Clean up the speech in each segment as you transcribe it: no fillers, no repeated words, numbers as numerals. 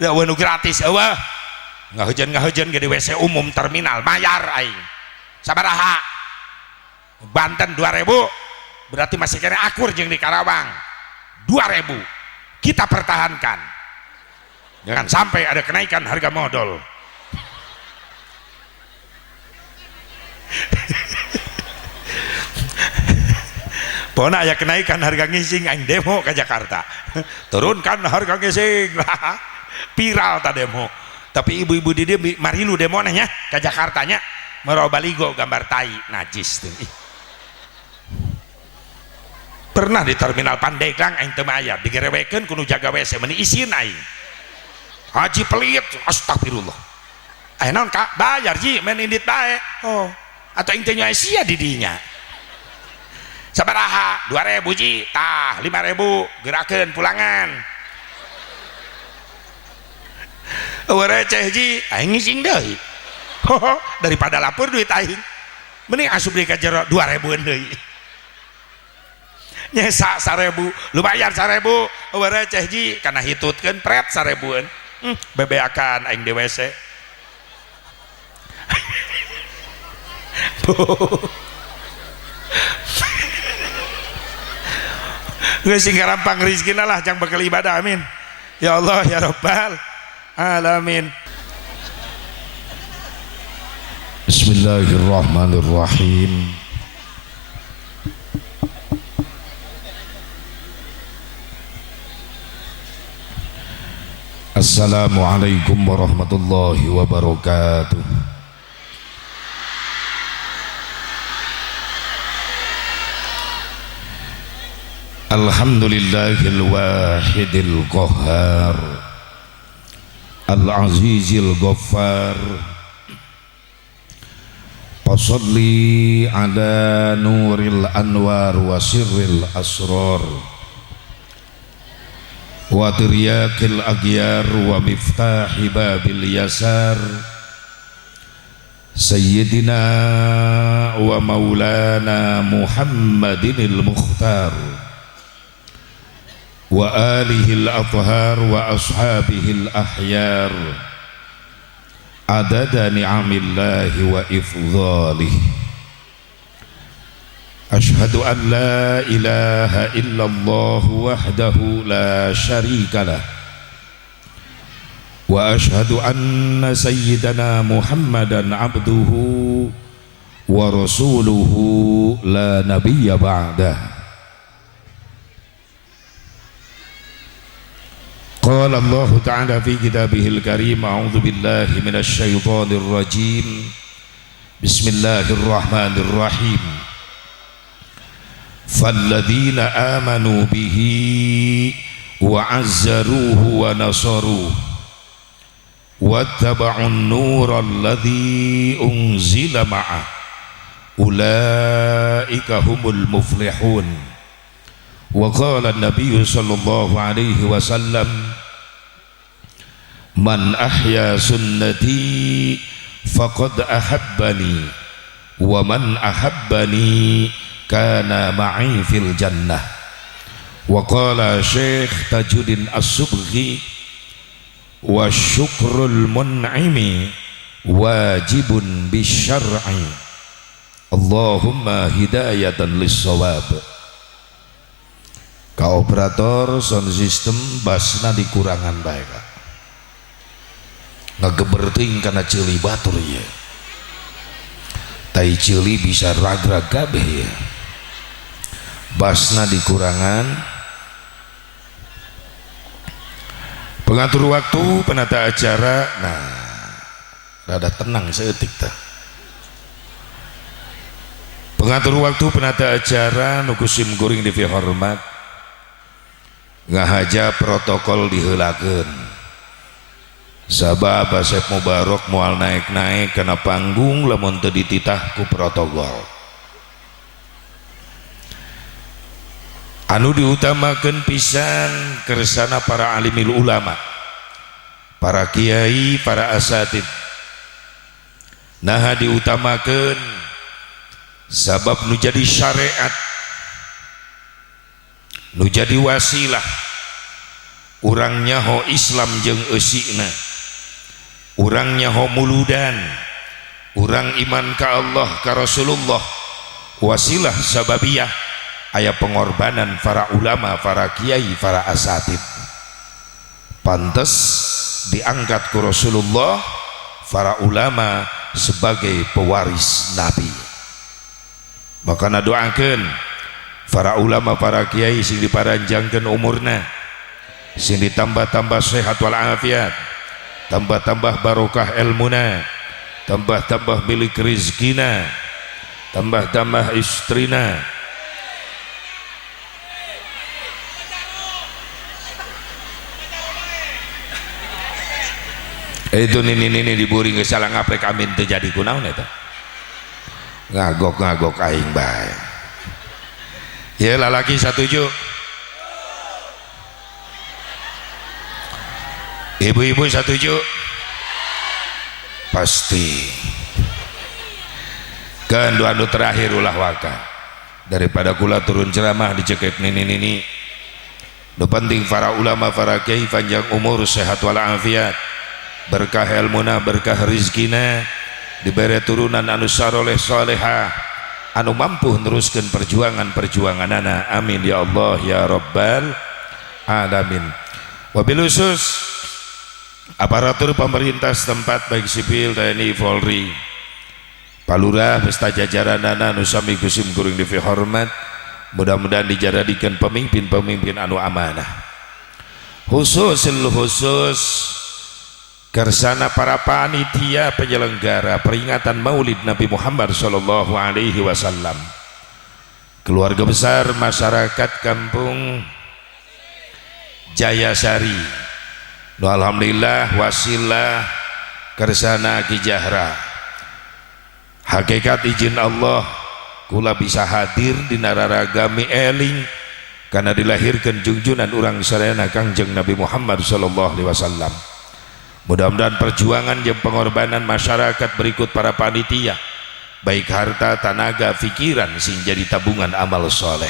ya nu gratis eueuh ngahujan gede WC umum terminal mayar aing sabaraha Banten 2000 berarti masih kena akur jeung di Karawang 2000 kita pertahankan jangan sampai ada kenaikan harga modal. Pona aya kenaikan harga ngising aing demo ke Jakarta turunkan harga ngising viral ta demo tapi ibu-ibu di dia marilu demo nya ke Jakarta nya merobaligo gambar tai najis tuh. Pernah di terminal Pandeglang aing teu mayar digerewekeun kudu jaga WC meuni isin aing haji pelit astagfirullah aya naon Kak bayar ji men indit bae oh atau aing teh nyawa sia di dinya sabaraha 2000 ji tah 5000 gerakeun pulangan eueuh receh ji aing ngising deui daripada lapor duit aing mending asup di ka jero 2000 deui nyesa 1000 lu bayar 1000 eueuh receh ji kana hitutkeun pret 1000 bebeakan aing di WC geus sing garampang rezekina lah jang bakal ibadah amin ya Allah ya Rabbal alamin. Bismillahirrahmanirrahim. Assalamualaikum warahmatullahi wabarakatuh. Alhamdulillahil wahidil qahhar al-azizil ghaffar. Fasalli ala nuril anwar wa sirril asrar wa tiryakil aghyar wa miftahi babil yasar Sayyidina wa maulana Muhammadinil Mukhtar wa alihil athhar wa ashabihil ahyar adada ni'amillahi wa ifdhalih. Ashhadu an la ilaha illallah wahdahu la syarika lah wa ashhadu anna sayyidana Muhammadan abduhu wa rasuluhu la nabiyya ba'dah. Qala Allah Ta'ala fi kitabihil karim a'udzu billahi minasy syaithanir rajim. Bismillahirrahmanirrahim. Falladzina amanu bihi wa 'azzaruhu wa nasaruhu wattaba'un nural ladzi unzila ma'ah ulaika humul muflihun. Wa qala an-nabiy sallallahu alaihi wasallam man ahya sunnati faqad ahabbani wa man ahabbani kana ma'i fil jannah. Wa qala Syekh Tajuddin As-Subghi wa syukrul mun'imi wajibun bisyar'i Allahumma hidayatan lis-shawab. Ka operator sound system basna dikurangan bae Kak ngageberting kana ceuli batur ya tai ceuli bisa ragrag kabeh ya basna dikurangan. Pengatur waktu penata acara nah rada tenang seetik tah. Pengatur waktu penata acara nukusim guring di hormat ngahaja protokol diheulakeun sabab Asep Mubarok moal naik-naik kana panggung lamun teu dititah ku protokol. Anu diutamakeun pisan kersana para alimil ulama, para kiai, para asatid. Nah diutamakeun sabab nu jadi syariat, nu jadi wasilah urang nyaho Islam jeung eusikna, urang nyaho muludan, urang iman ka Allah ka Rasulullah, wasilah sababiyah aya pengorbanan para ulama, para kiai, para asatid. Pantes diangkat ku Rasulullah para ulama sebagai pewaris Nabi. Makana doakeun para ulama, para kiai sing diparanjangkeun umurna, sing ditambah-tambah sehat wal afiat, tambah-tambah barokah ilmuna, tambah-tambah milik rizkina, tambah-tambah istrina. Itu nini diburi geus salah ngaprek amin teu jadi kunaon eta. Ngagok aing bae. Ya lalaki satuju. Ibu-ibu satuju. Pasti. Kan anu terakhir ulah waka. Daripada kula turun ceramah dicekek nini. Nu penting para ulama, para kiai panjang umur, sehat wal afiat, berkah ilmuna, berkah rizkina, diberi turunan anu saleh salehah, anu mampu neruskan perjuangan-perjuanganana. Amin ya Allah ya Rabbal alamin. Wabil khusus aparatur pemerintah setempat baik sipil, TNI, Polri, palurah beserta jajaranana anu sami kusim kuring dihormat, mudah-mudahan dijadikan pemimpin-pemimpin anu amanah. Khusus kersana para panitia penyelenggara peringatan Maulid Nabi Muhammad sallallahu alaihi wasallam, keluarga besar masyarakat kampung Jayasari, nu alhamdulillah wasilah kersana Ki Jahra, hakikat izin Allah kula bisa hadir di nararagami eling karena dilahirkan junjunan urang sarana Kangjeng Nabi Muhammad sallallahu alaihi wasallam. Mudah-mudahan perjuangan dan pengorbanan masyarakat berikut para panitia, baik harta, tenaga, pikiran, sing jadi tabungan amal soleh,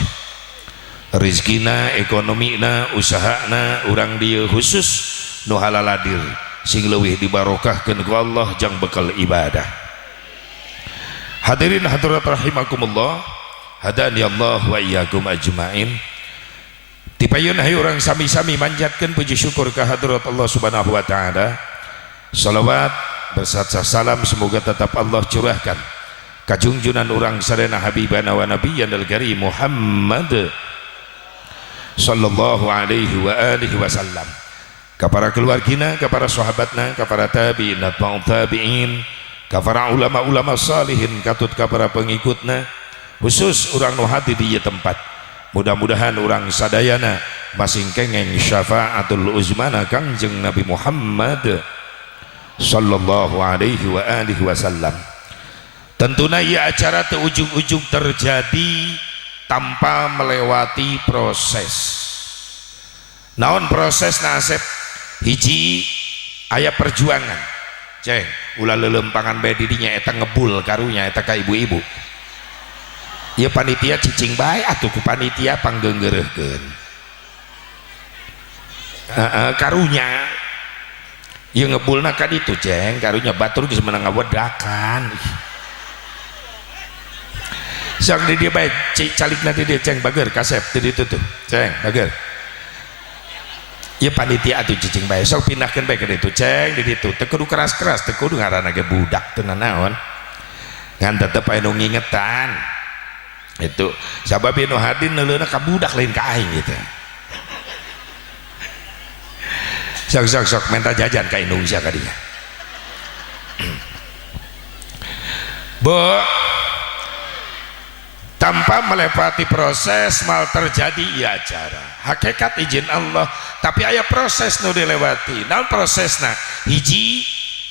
rizkina, ekonomina, usahana, urang dia khusus nu halaladir sing leuwih dibarokahkeun ku Allah jang bekal ibadah. Hadirin hadirat rahimakumullah, hadani Allah wa iyyakum ajmain. Tipayun hai orang sami-sami manjatkan puji syukur ke hadirat Allah subhanahu wa ta'ala. Salawat bersatsa salam semoga tetap Allah curahkan kajungjunan orang sarana habibana wa nabiyyan al-karim Muhammad sallallahu alaihi wa alihi wasallam, kepada keluargina, kepada sahabatna, kepada tabi'in, tabi'in, kepada ulama-ulama salihin, katut kepada pengikutna, khusus orang nu hati di tempat. Mudah-mudahan orang sadayana masing kengeng syafaatul uzmana Kangjeng Nabi Muhammad sallallahu alaihi wa alihi wasallam. Tentunya ia acara teu ujug-ujug terjadi tanpa melewati proses. Naon proses nasib hiji aya perjuangan. Ceng, ulah lelempangan bae didinya eta ngebul karunya eta ka ibu-ibu. Ya panitia cicing bae atuh ku panitia panggeungeureuhkeun. Karunya ieu ngebulna ka ditu ceng, karunya batur geus meunang ngawedakan. Sok di dieu bae calikna di dieu ceng bager kasep di ditu tuh. Ceng bager. Ieu panitia atuh cicing bae sok pindahkeun bae ka ditu ceng di ditu. Teu kudu keras-keras, teu kudu ngaranna ge budak teu naon. Ngan tetep aya nu ngingetan. Itu sabab nu hadir neuleuna ka budak lain ka aing gitu. Sok minta jajan ka Indonesia ka dinya. Bo tanpa melewati proses mal terjadi ia acara. Hakikat izin Allah, tapi aya proses nu dilewati. Naon prosesna? Hiji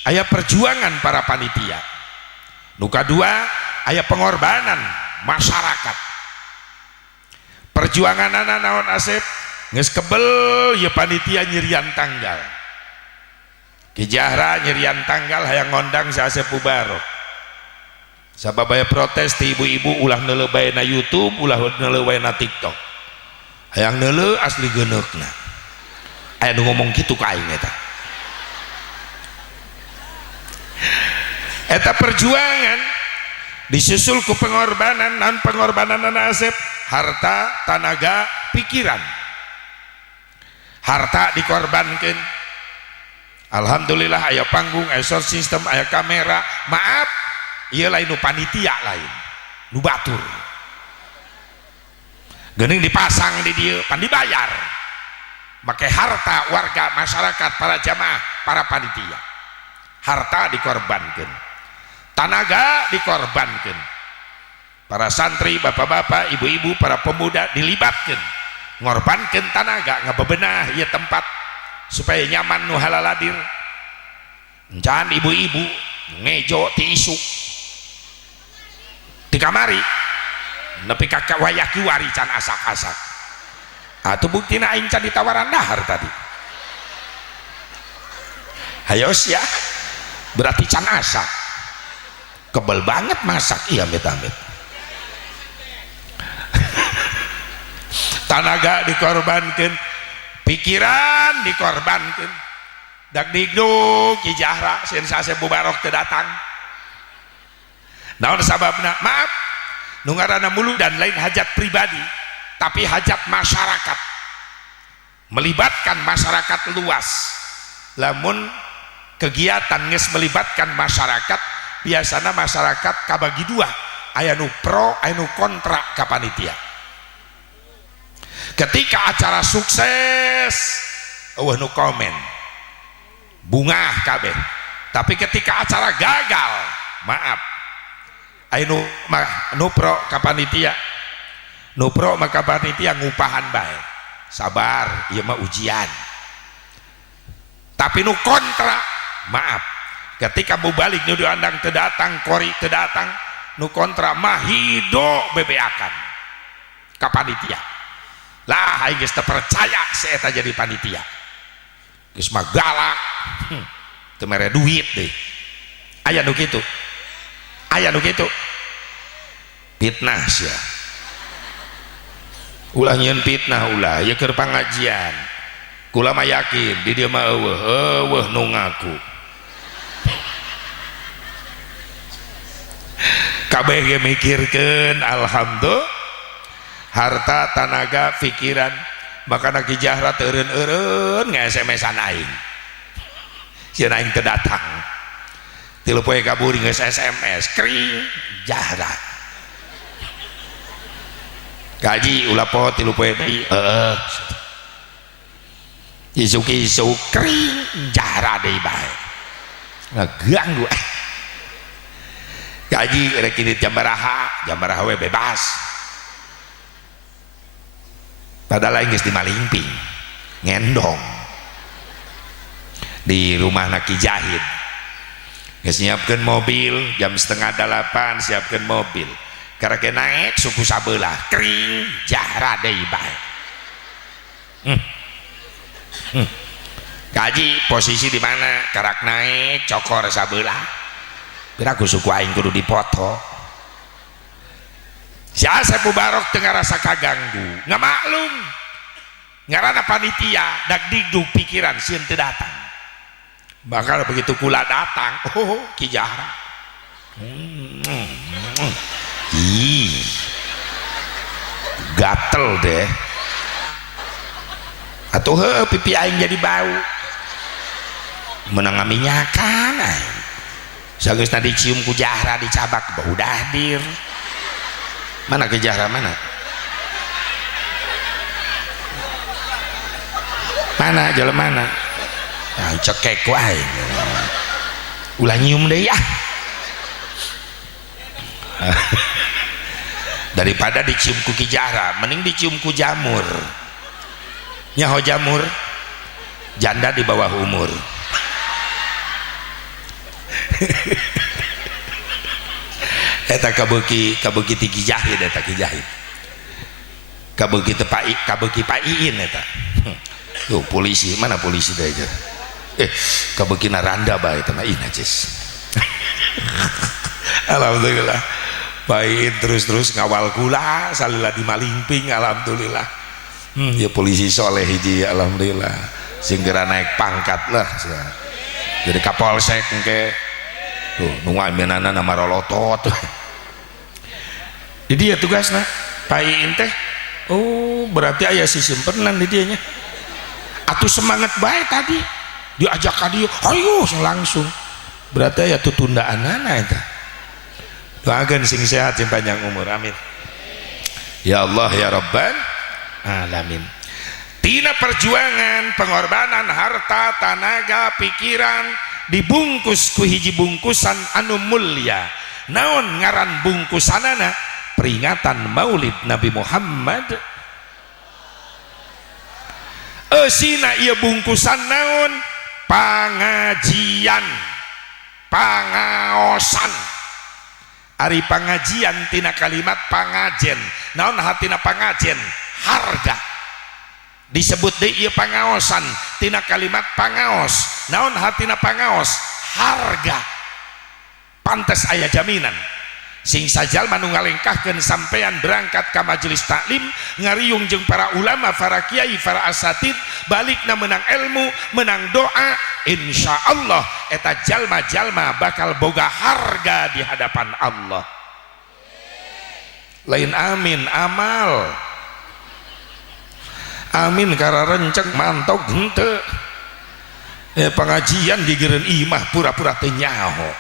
aya perjuangan para panitia. Nu kadua aya pengorbanan masyarakat. Perjuangan anak naon asep geus kebel ya panitia nyirian tanggal. Ki Jahra nyirian tanggal hayang ngondang si Asep Mubarok. Sabab aya protes ti ibu-ibu ulah neuleuh bae na YouTube, ulah neuleuh bae na TikTok. Hayang neuleuh asli geuneukna. aya nu ngomong kitu ka aing eta perjuangan disusul ku pengorbanan non pengorbanan Asep, harta, tenaga, pikiran. Harta dikorbankan. Alhamdulillah aya panggung, aya sound system, aya kamera. Maaf, ieu lain nu panitia lain, nu batur. Geuning dipasang di dieu, pan dibayar. Make harta warga masyarakat, para jamaah, para panitia. Harta dikorbankan. Tenaga dikorbankan. Para santri, bapak-bapak, ibu-ibu, para pemuda dilibatkan, ngorbankan tenaga ngabebenah ieu tempat supaya nyaman nu halaladir. Encan ibu-ibu ngejo ti isuk di kamari nepi ka wayah kiwari can asak-asak. Atuh buktina aing can ditawaran dahar tadi. Hayos ya, berarti can asak. Kebel banget masak iya amit-amit. Tenaga dikorbankan, pikiran dikorbankan. Dak digdug Ki Jahra sensasi bubarok teu datang. Naon sababna? Maaf, nu ngaranna mulu dan lain hajat pribadi, tapi hajat masyarakat. Melibatkan masyarakat luas. Lamun kegiatan geus melibatkan masyarakat, biasanya masyarakat kabagi dua, aya nu pro aya nu kontra ka panitia. Ketika acara sukses eueuh nu komen bungah kabeh, tapi ketika acara gagal, maaf, aya nu pro ka panitia, nu pro maka panitia ngupahan bae, sabar ieu mah ujian. Tapi nu kontra, maaf, ketika mubalik nu diandang teu datang, kori teu datang, nu kontra mah hido bebeakan ka panitia. Lah aing geus teu percaya si eta jadi panitia. Geus mah galak. Teu mere duit deui. Aya nu kitu. Aya nu kitu. Fitnah sia. Ulah nyieun fitnah ulah, ieu keur pangajian. Kula mah yakin di dieu mah eueuh nu ngaku. Kabeh ge mikirkeun alhamdulillah, harta, tenaga, pikiran. Makana Ki Jahra teu eureun-eureun nge-SMS-an aing. Sieun aing teu datang. 3 poe kabur geus SMS, kring Jahra. Gaji ulah poho 3 poe deui. Heeh. Isuk-isuk kring Jahra deui bae. Ngaganggu. Gaji rek kieu jam baraha we bebas. Padahal aing geus dimalimping, ngendong di rumah Ki Jahid. Geus nyiapkeun mobil jam 7:30, siapkeun mobil. Karek naik suku sabelah, kring Jahra deui bae. Gaji posisi di mana? Karak naik cokor sabelah. Piraku suku aing kudu dipoto. Si Asep Mubarok teu ngarasa kaganggu, nggak maklum. Ngaranna panitia dak digdug pikiran sieun teu datang. Bakal begitu kula datang, oh Ki Jahra. Ih. Gatel deh. Atuh heuh pipi aing jadi bau. Menang minyakan aing. Sageusna dicium ku Jahra dicabak bau dahdir. Mana Ki Jahra mana? Mana jalan mana? Nah, cekek wae. Ulah nyium deui ya. Daripada dicium ku Ki Jahra, mending dicium ku Jamur. Nyaho Jamur, janda di bawah umur. Eta kabeuki ti Ki Jahid, eta Ki Jahid kabeuki teu pai, kabeuki paiin eta. Yo polisi, mana polisi teh aja. Kabeuki naranda bae eta mah najis. Alhamdulillah paiin terus ngawal kula salila di malimping, alhamdulillah. Ya polisi soleh hiji, alhamdulillah. singgera naik pangkat lah jadi kapolsek engke tuh nungaiminana nama rolotot di dia tugasnya Pai teh oh berarti ayah si simpenan di dianya atuh semangat baik tadi diajak ka dia ayo langsung berarti ayah tuh tundaan anak itu doakan sing sehat sing panjang umur amin ya Allah ya Rabbal alamin. Tina perjuangan pengorbanan harta tenaga pikiran dibungkus ku hiji bungkusan anu mulia naon ngaran bungkusanana peringatan maulid Nabi Muhammad eusina ieu bungkusan naon pangajian pangaosan ari pangajian tina kalimat pangajen naon hatina pangajen harga disebut deui ieu pangaosan tina kalimat pangaos naon hatina pangaos harga pantes aya jaminan sing sajalma nu ngalengkahkeun sampean berangkat ka majelis taklim ngariung jeung para ulama para kiai para asatid balikna menang ilmu menang doa insyaallah eta jalma-jalma bakal boga harga di hadapan Allah lain amin amal amin karena renceng mantau henteu pengajian gigireun imah pura-pura teu nyaho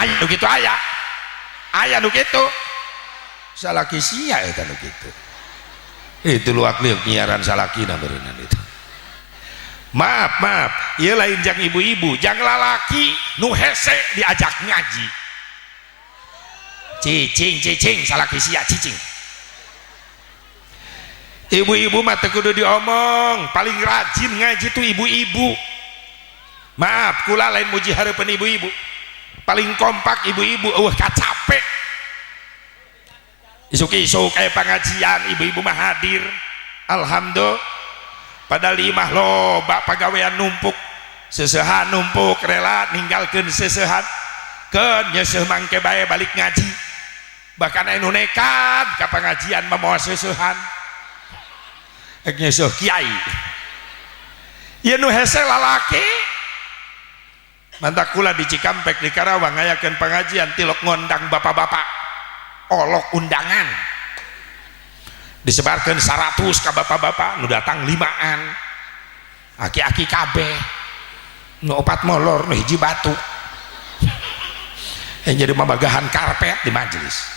aya nu kitu aya nu kitu salaki sia eta nu kitu itu luak liuk nyiaran salakina beureunan itu maaf ieu lain jang ibu-ibu jang lalaki nu hese diajak ngaji cicing salaki sia cicing ibu-ibu mah teu kudu diomong paling rajin ngaji tuh ibu-ibu maaf kula lain muji hareupeun ibu-ibu paling kompak ibu-ibu capek isuk-isuk kayak pengajian ibu-ibu mah hadir alhamdulillah padahal imah loba pagawean numpuk seseuhan numpuk rela ninggalkeun seseuhan keun nyeuseum mangke bae balik ngaji bahkan anu nekat ka pengajian mah moal seseuhan nyeusuh kiai ieu nu hese lalaki mantak kula di Cikampek di Karawang ngayakeun pengajian tilok ngondang bapak-bapak olok undangan disebarkeun 100 ka bapak-bapak nu datang 5an aki-aki kabeh nu 4 molor nu hiji batu jadi mamagahan karpet di majelis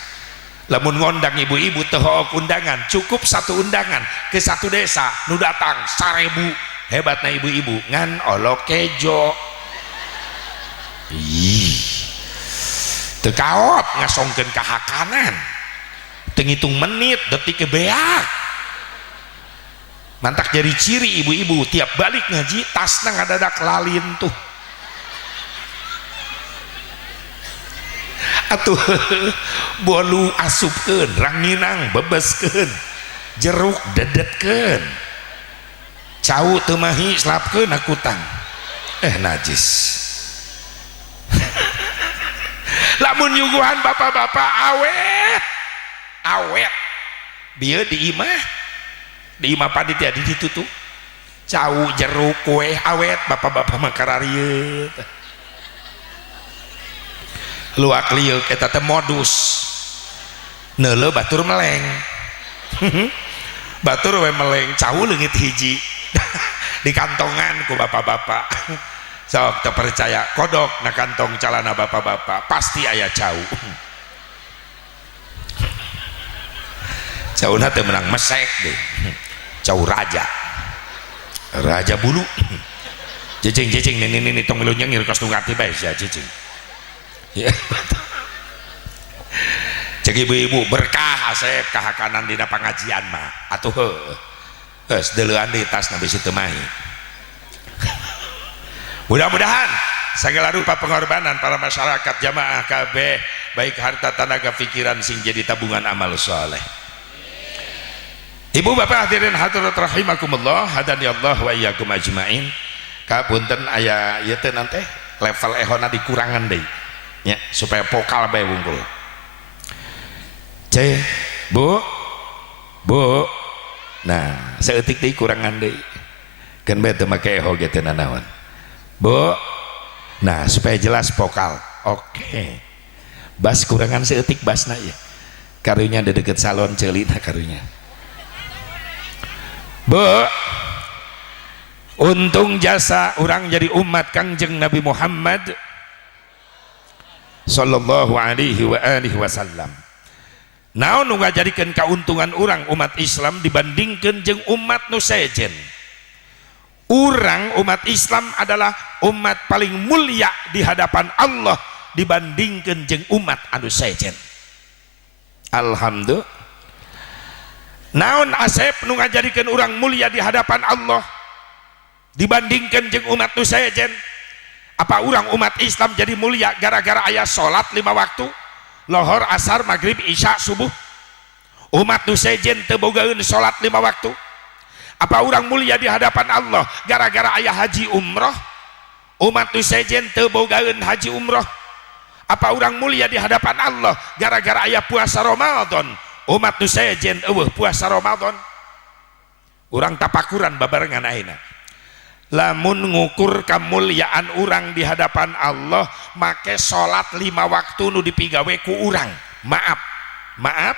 lamun ngondang ibu-ibu teu hook undangan cukup 1 undangan ke 1 desa nu datang 1000 hebatna ibu-ibu ngan olok kejo ih teu kaot ngasongkeun kahakanan teu ngitung menit detik kebeak mantak jadi ciri ibu-ibu tiap balik ngaji tasna ngadadak lalin tuh atuh bolu asupkeun ranginang bebeskeun jeruk dedetkeun cau teu mahi slapkeun akutang najis lamun nyuguhan bapak-bapak awet bieu di imah panitia di ditu tuh cau jeruk kue awet bapak-bapak mah kararieu luak liuk eta teh modus neuleuh batur meleng batur we meleng cau leungit hiji di kantongan ku bapak-bapak sok teu percaya kodok na kantong calana bapak-bapak pasti aya cau cauna teu menang mesek deh cau raja bulu cicing ini tong lu nyengir kos nungati bae sia cicing ya cek ibu-ibu berkah asep kahakanan dina pangajian mah atuh geus deuleuan di tasna bisi teu mahi mudah-mudahan segala rupa pengorbanan para masyarakat jamaah KB baik harta tenaga pikiran sing jadi tabungan amal soleh. Ibu bapak hadirin hadirat rahimakumullah hadani Allah wa iyyakum ajmain kapunten aya ieu teh nanti level ehona dikurangan deui nya supaya vokal bae wungkul bu nah saeutik deui kurangan deui kan bete make eho gitu nanawan bu. Nah supaya jelas vokal oke. Bas kurangan seetik basna ya karunya ada deket salon celina karunya bu. Untung jasa orang jadi umat Kangjeng Nabi Muhammad sallallahu alaihi wa alihi wasallam. Naon nu ngajadikeun kauntungan orang umat Islam dibandingkan jeung umat nu sejen. Urang umat Islam adalah umat paling mulia di hadapan Allah dibandingkan jeung umat anu sejen. Alhamdulillah. Naon asep nu ngajadikeun urang mulia di hadapan Allah dibandingkan jeung umat nu sejen? Apa urang umat Islam jadi mulia gara-gara aya salat 5 waktu? Lohor, asar, maghrib, isya, subuh. Umat nu sejen teu bogaeun salat 5 waktu. Apa urang mulia di hadapan Allah gara-gara aya haji umroh? Umat nu sejen teu bogaeun haji umroh. Apa urang mulia di hadapan Allah gara-gara aya puasa Ramadan? Umat nu sejen eueuh puasa Ramadan. Urang tapakuran babarengan ayeuna. Lamun ngukur kemuliaan urang di hadapan Allah make salat 5 waktu nu dipigawe ku urang. Maaf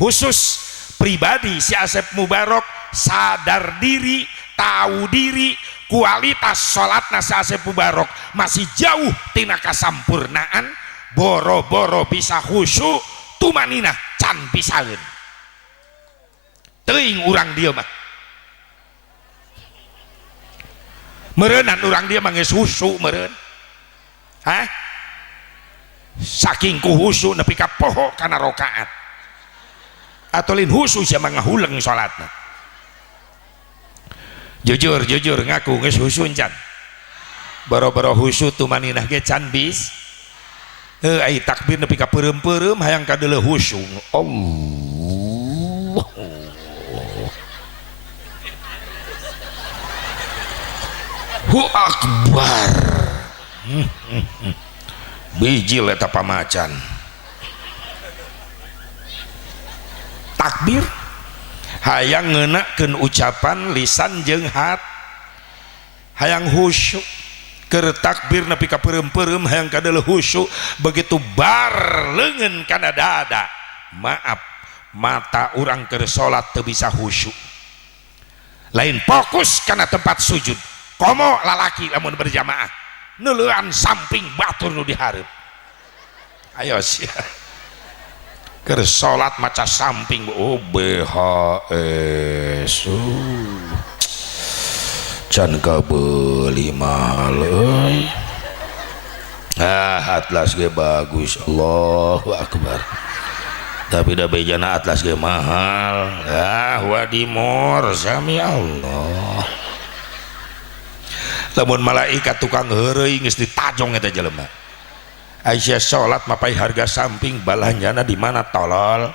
khusus pribadi si Asep Mubarok sadar diri, tahu diri, kualitas salatna si Asep Mubarok masih jauh tina kasampurnaan. Boro-boro bisa khusyuk tumaninah can pisaeun teuing urang dieu mah. Merenan orang dia manggis husu meren, hah? Saking ku husu nepi ka poho kana rokaat, atau lin husu sia mangahuleng salatna. Jujur ngaku geus husu encan. Boro-boro husu tumaninah ge can bis. Ai takbir nepi ka peureum-peureum hayang ka deuleu husu. Allah. Hu akbar. Bijil eta pamacan. Takbir hayang ngeunakeun ucapan lisan jeung hat, hayang khusyuk keur takbir nepi ka peureum-peureum hayang ka deuleu khusyuk begitu bar leungeun kana dada. Maaf mata urang keur salat teu bisa khusyuk. Lain fokus kana tempat sujud. Komo lalaki lamun berjamaah neuleuan samping batur nu dihareup. Ayo sia keur salat maca samping BHS can kabeuli mahal euy. Atlas ge bagus, Allahu akbar. Tapi da bejana atlas ge mahal. Wadimor sami Allah. Lamun malaikat tukang heureuy geus ditajong eta jelema. Aisyah salat mapai harga samping balanjana di mana tolol.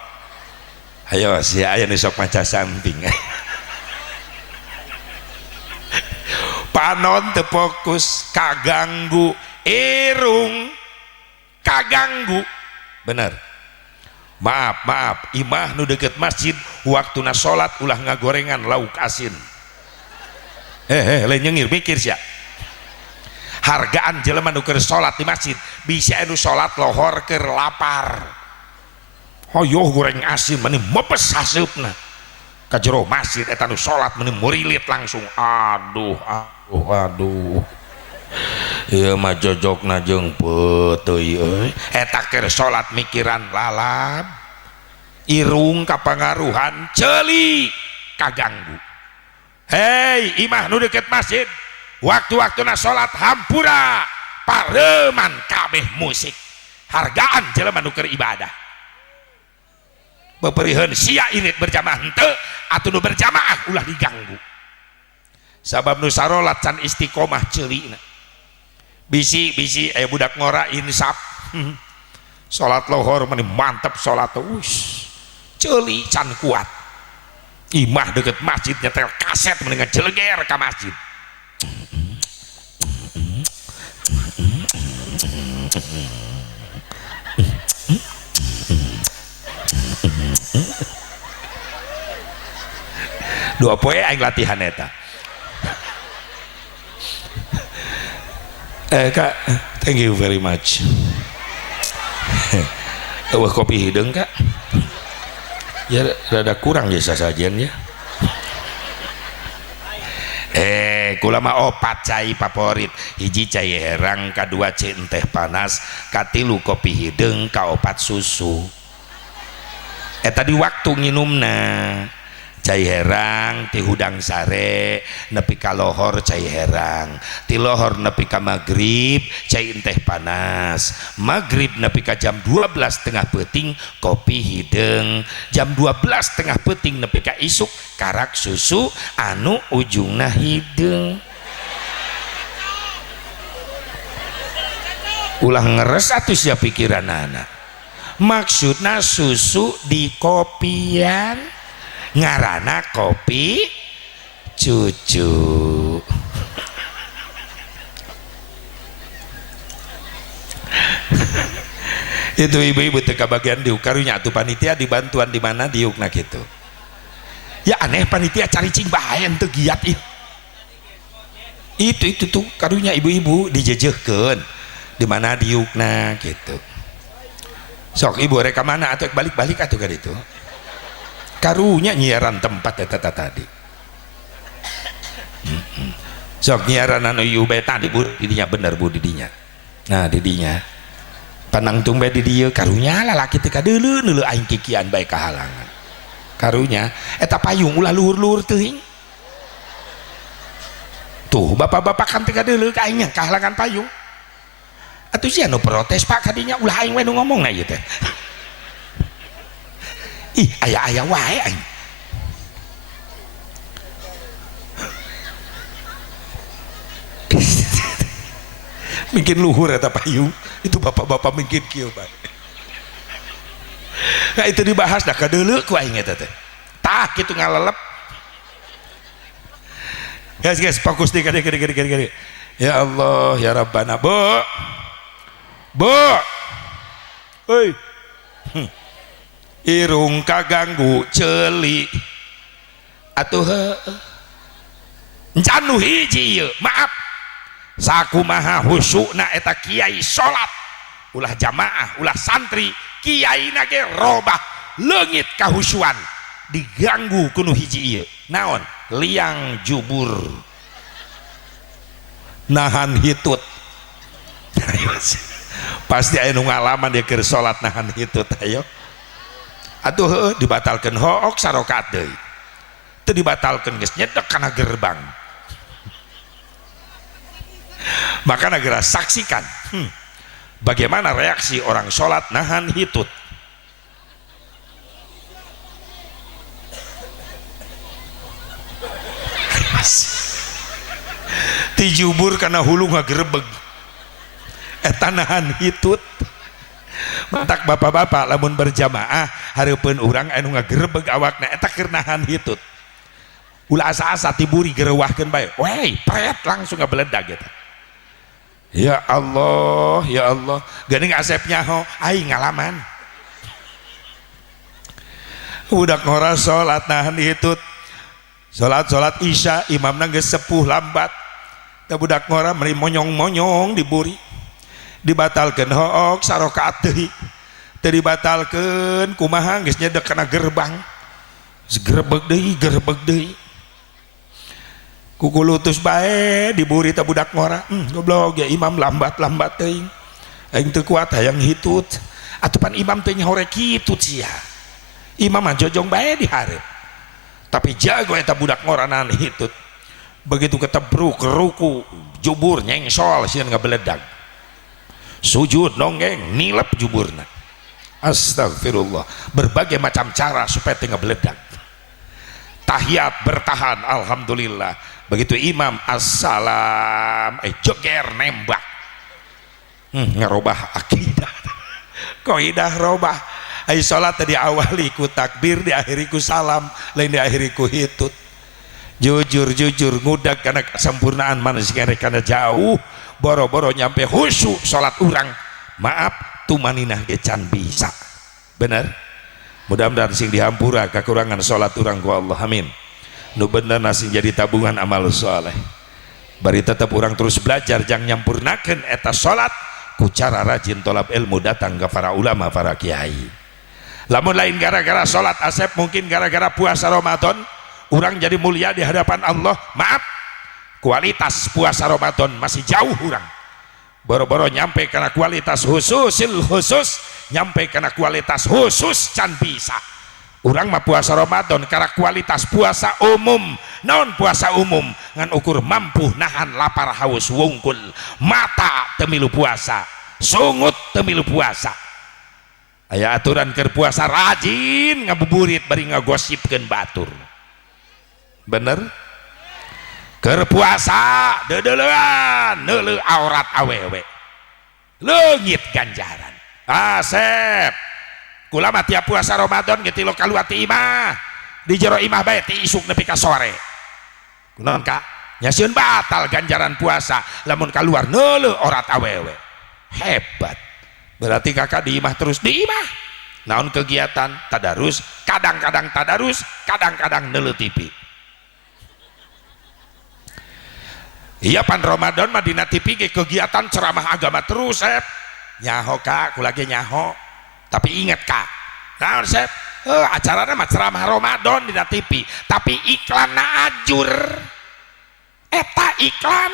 Ayo sia aya nu sok maca samping. Panon teu fokus kaganggu, irung kaganggu. Bener. Maaf, imah nu deket masjid waktuna salat ulah ngagorengan lauk asin. Lain nyengir mikir sia. Hargaan jelema nu keur salat di masjid bisa anu salat lohor keur lapar. Hoyoh goreng asin meni mepes haseupna. Ka jero masjid eta nu salat meni murilit langsung. Aduh. Ieu mah jojokna jeung peutuy euy. Eta keur salat mikiran lalab. Irung kapangaruhan ceuli kaganggu. Hei imah nu deket masjid waktu-waktuna salat hampura pareuman kabeh musik. Hargaan jelema nu keur ibadah beupeureuheun sia irit berjamaah henteu atuh nu berjamaah ulah diganggu. Sabab nu sarolat can istiqomah ceulina. Bisi aya budak ngora insaf. Salat lohor meni mantep salat us. Ceuli can kuat. Imah deket masjid nyetel kaset mendingan jeleger ke masjid. Dua poe aing latihan eta. Kak, thank you very much. Wah kopi hidung kak, ya rada kurang ya sasajian ya. Kula mah opat cai favorit, hiji cai herang, kadua cai teh panas, katilu kopi hidung, kaopat susu. Tadi waktu nginumna cai herang ti hudang sare nepi ka lohor cai herang, ti lohor nepi ka magrib cai teh panas, magrib nepi ka jam 12 tengah peuting kopi hidung, jam 12 tengah peuting nepi ka isuk karak susu anu ujungna hidung. Ulah ngeres atuh sia pikiran anak, maksudna susu di kopian ngarana kopi cucu. Itu ibu-ibu teka bagian diuk karunya atuh panitia dibantuan di mana diukna gitu ya. Aneh panitia cari cing bahayan teu giat itu tuh karunya ibu-ibu dijejehkeun di mana diukna gitu. Sok ibu reka mana atau balik-balik atuh ka ditu karunya nyiaran tempat eta tadi. Sok nyiaran anu ieu tadi bu didinya bener bu didinya. Nah didinya panangtung bae di dieu karunya lalaki teh kadeuleu aing kikian bae kahalangan. Karunya eta payung ulah luhur-luhur teuing. Tuh bapak-bapak kan teh kadeuleu ka aing kahalangan payung. Atuh sia nu protes Pak kadinya ulah aing we nu ngomongna ieu teh. Ih aya-aya wae aing. Mungkin luhur eta payung itu bapak-bapak mungkin kieu bae. Nah itu dibahas dah kadeuleu ku aing eta teh. Tah kitu ngalelep. Guys fokus di gede. Ya Allah ya Rabbana. Bu. Hei. Irung kaganggu celi atuh encan nu hiji maaf sakumaha husukna eta kiai salat ulah jamaah ulah santri kiai na ge robah leungit kahusuan diganggu ku nu hiji ieu naon liang jubur nahan hitut. Pasti aya nu ngalaman dia keur salat nahan hitut ayo. Atuh dibatalkan hook sarokat deui teu dibatalkan geus nyedek kana gerbang. Maka negara saksikan bagaimana reaksi orang sholat nahan hitut. Tijubur karena hulu ngagerebeg eta nahan hitut. Mantak bapak-bapak lamun berjamaah hareupeun urang anu ngagerebeg awakna eta keur nahan hitut. Ulah asa-asa tiburi gerewahkeun bae. Weh, pret langsung ngabeledag eta. Ya Allah, ya Allah. Geuning Asep nyaho aing ngalaman. Budak ngora salat nahan hitut. Salat Isya imamna geus sepuh lambat. Da budak ngora meri monyong-monyong diburi. Dibatalkan hook sarokaat deui teu dibatalkeun kumaha geus nyedek kana gerbang gerebeg deui kukulutus bae diburi ta budak ngora goblok ya imam lambat teuing aing teu kuat hayang hitut atuh pan imam teh nyaho kitu cia imam mah jojong bae di hareup tapi jago eta budak ngora nahan hitut begitu ketebruk ruku jubur nyengsol sieun ngabeledag sujud nonggeng nilep juburna. Astagfirullah. Berbagai macam cara supaya tengah beledak. Tahiyat bertahan alhamdulillah. Begitu imam assalam joger nembak. Ngerobah akidah. Kaidah robah. Ai salat tadi awali ku takbir diakhiri ku salam lain diakhiri ku hitut. Jujur ngudag karena kesempurnaan manusia karena jauh boro-boro nyampe khusyuk salat urang maaf tumaninah ge can bisa bener mudah-mudahan sing dihampura kekurangan salat urang ku Allah amin nu bener sing jadi tabungan amal saleh bari tetap orang terus belajar jang nyampurnakeun eta salat ku cara rajin tolab ilmu datang ke para ulama para kiai. Lamun lain gara-gara salat Asep, mungkin gara-gara puasa Ramadan orang jadi mulia di hadapan Allah. Maaf, kualitas puasa Ramadan masih jauh orang. Boro-boro nyampe karena kualitas khusus nyampe karena kualitas khusus can bisa. Orang mah puasa Ramadan karena kualitas puasa umum. Naon puasa umum ngan ukur mampu nahan lapar haus wungkul, mata temilu puasa, sungut temilu puasa. Aya aturan keur puasa rajin ngabuburit bari ngagosipkeun batur. Bener? Keur puasa deudeulean neuleuh aurat awewe. Leungit ganjaran. Asep. Kula mah tiap puasa Ramadan ge ti lokal ti imah. Di jero imah bae ti isuk nepi ka sore. Kunaon Kak? Nya sieun batal ganjaran puasa lamun kaluar neuleuh aurat awewe. Hebat. Berarti kakak di imah terus di imah. Naon kegiatan tadarus, kadang-kadang tadarus, kadang-kadang neuleuh TV. Iya pan Ramadan mah dina TV ge kegiatan ceramah agama terus, Sep. Nyaho Kak, kula ge nyaho. Tapi ingat Kak, naon Sep? Acarana mah ceramah Ramadan dina TV, tapi iklanna ajur. Eta iklan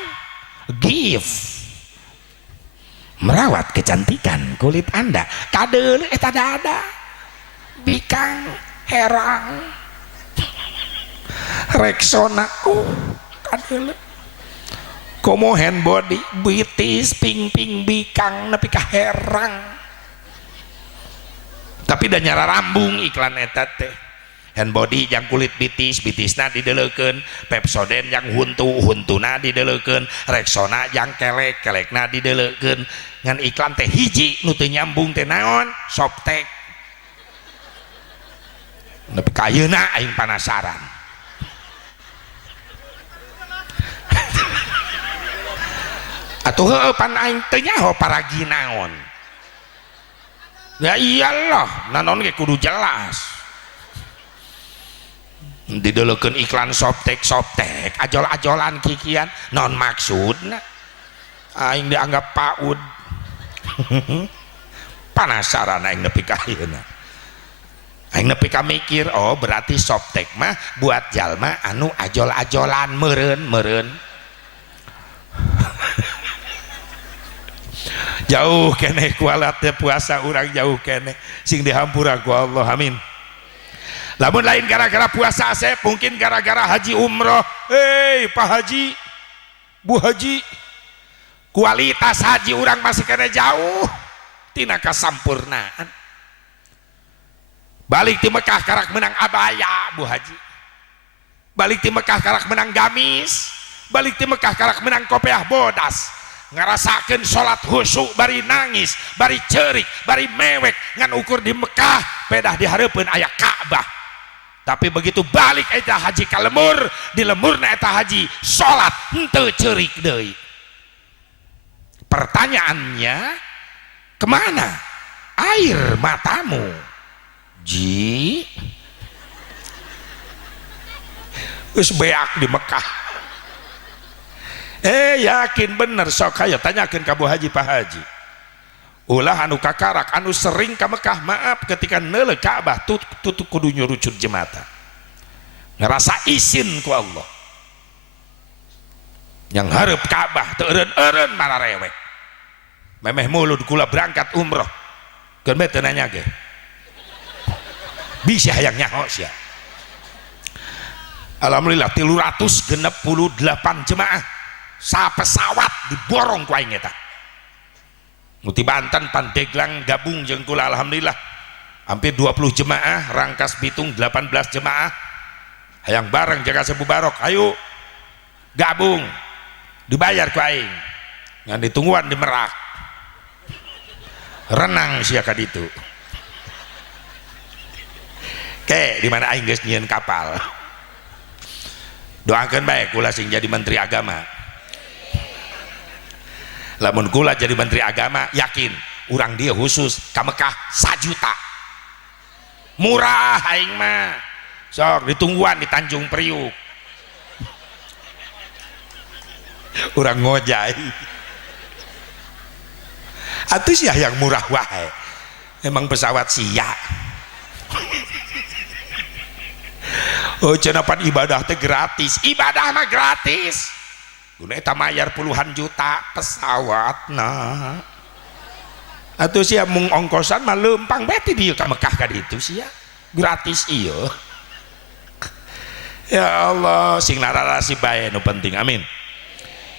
gift. Merawat kecantikan kulit Anda. Kadeuleuh eta dada. Bikang, herang. Rexona kadeuleuh. Komo hand body, bitis, ping-ping, bikang, nepi ka herang. Tapi da nyara rambung iklan eta teh. Hand body yang kulit bitis, bitisna dideleukeun, Pepsodent yang huntu, huntuna dideleukeun, Rexona yang kelek, kelekna dideleukeun. Ngan iklan teh hiji nu teu nyambung teh naon? Softtek. Nepi ka ayeuna aing panasaran. Atuh heueuh pan aing teu nyaho paragi naon. Ya iyalah, nanon ge kudu jelas. Dideleukeun iklan softtek, ajol-ajolan kikian, naon maksudna? Aing dianggap paud. Panasaran aing nepi ka ayeuna. Aing nepi ka mikir, oh berarti softtek mah buat jalma anu ajol-ajolan meureun. Jauh kene kualatnya puasa urang jauh kene sing dihampura ku Allah, amin. Lamun lain gara-gara puasa Asep, mungkin gara-gara haji umroh. Pak Haji, Bu Haji, kualitas haji urang masih kene jauh tina kasampurnaan. Balik ti Mekah karak menang abaya Bu Haji, balik ti Mekah karak menang gamis, balik ti Mekah karak menang kopiah bodas. Ngarasakeun salat khusyuk bari nangis, bari ceurik, bari mewek ngan ukur di Mekah pedah dihareupeun aya Ka'bah. Tapi begitu balik eta haji ka lemur, di lemurna eta haji salat henteu ceurik deui. Pertanyaannya, kemana air matamu? Ji geus beak di Mekah. Yakin bener sok aya tanyakeun ka Bu Haji Pak Haji. Ulah anu kakarak anu sering ka Mekah, maaf ketika neuleuh Ka'bah tutup kudu nyurucun jemata. Ngerasa izin ku Allah. Yang hareup Ka'bah teu eureun-eureun mararewek. Memeh mulud kula berangkat umroh. Keun teu nanya ge. Bisa hayang nyaho sia. Alhamdulillah 368 jemaah sa pesawat diborong ku aing eta. Muti Banten Pandeglang gabung jeung kula alhamdulillah. Hampir 20 jemaah, Rangkas Bitung 18 jemaah. Hayang bareng jaga Sebu Barok, ayo gabung. Dibayar ku aing. Ngan ditungguan di Merak. Renang sia ka ditu. Ke di mana aing geus nyieun kapal. Doakeun bae kula sing jadi menteri agama. Lamun kula jadi menteri agama, yakin urang dia khusus ka Mekah 1 juta. Murah aing mah. Sok ditungguan di Tanjung Priuk. Urang ngojai atuh sia yang murah wae emang pesawat sia. Oh cenapan ibadah teh gratis, ibadah mah gratis guna eta mayar puluhan juta pesawat nah atuh sia mung ongkosan mah leumpang beti dieu ka Mekah ka ditu sia gratis ieu. Ya Allah sing nararasi bae nu penting amin.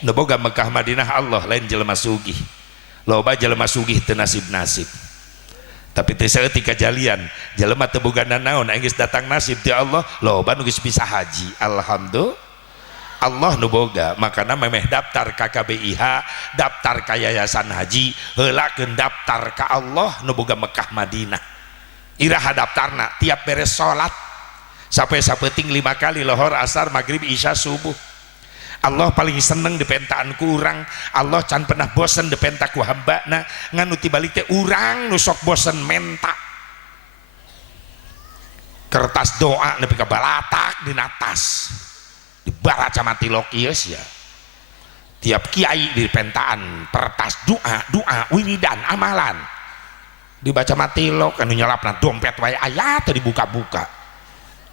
Nu boga Mekah Madinah Allah lain jelema sugih loba jelema sugih teu nasib-nasib tapi teu saeutik kajalian jelema teu boga nanaon geus datang nasib ti Allah loba nu geus bisa haji alhamdulillah Allah nu boga makana memeh daftar ka KBIH daftar ka yayasan haji heulakeun daftar ka Allah nu boga Mekah Madinah iraha daftarna tiap beres salat sampai sapeting 5 kali lohor asar maghrib isya subuh. Allah paling seneng dipentaan ku urang Allah can pernah bosen dipenta ku hambana nganu tibalik teh urang nu sok bosen menta kertas doa nepi ka balatak dina tas dibaca mati lokius ya tiap kiai dipentaan pertas doa wiridan amalan dibaca mati lok anu nyelapna dompet wae aya teu dibuka-buka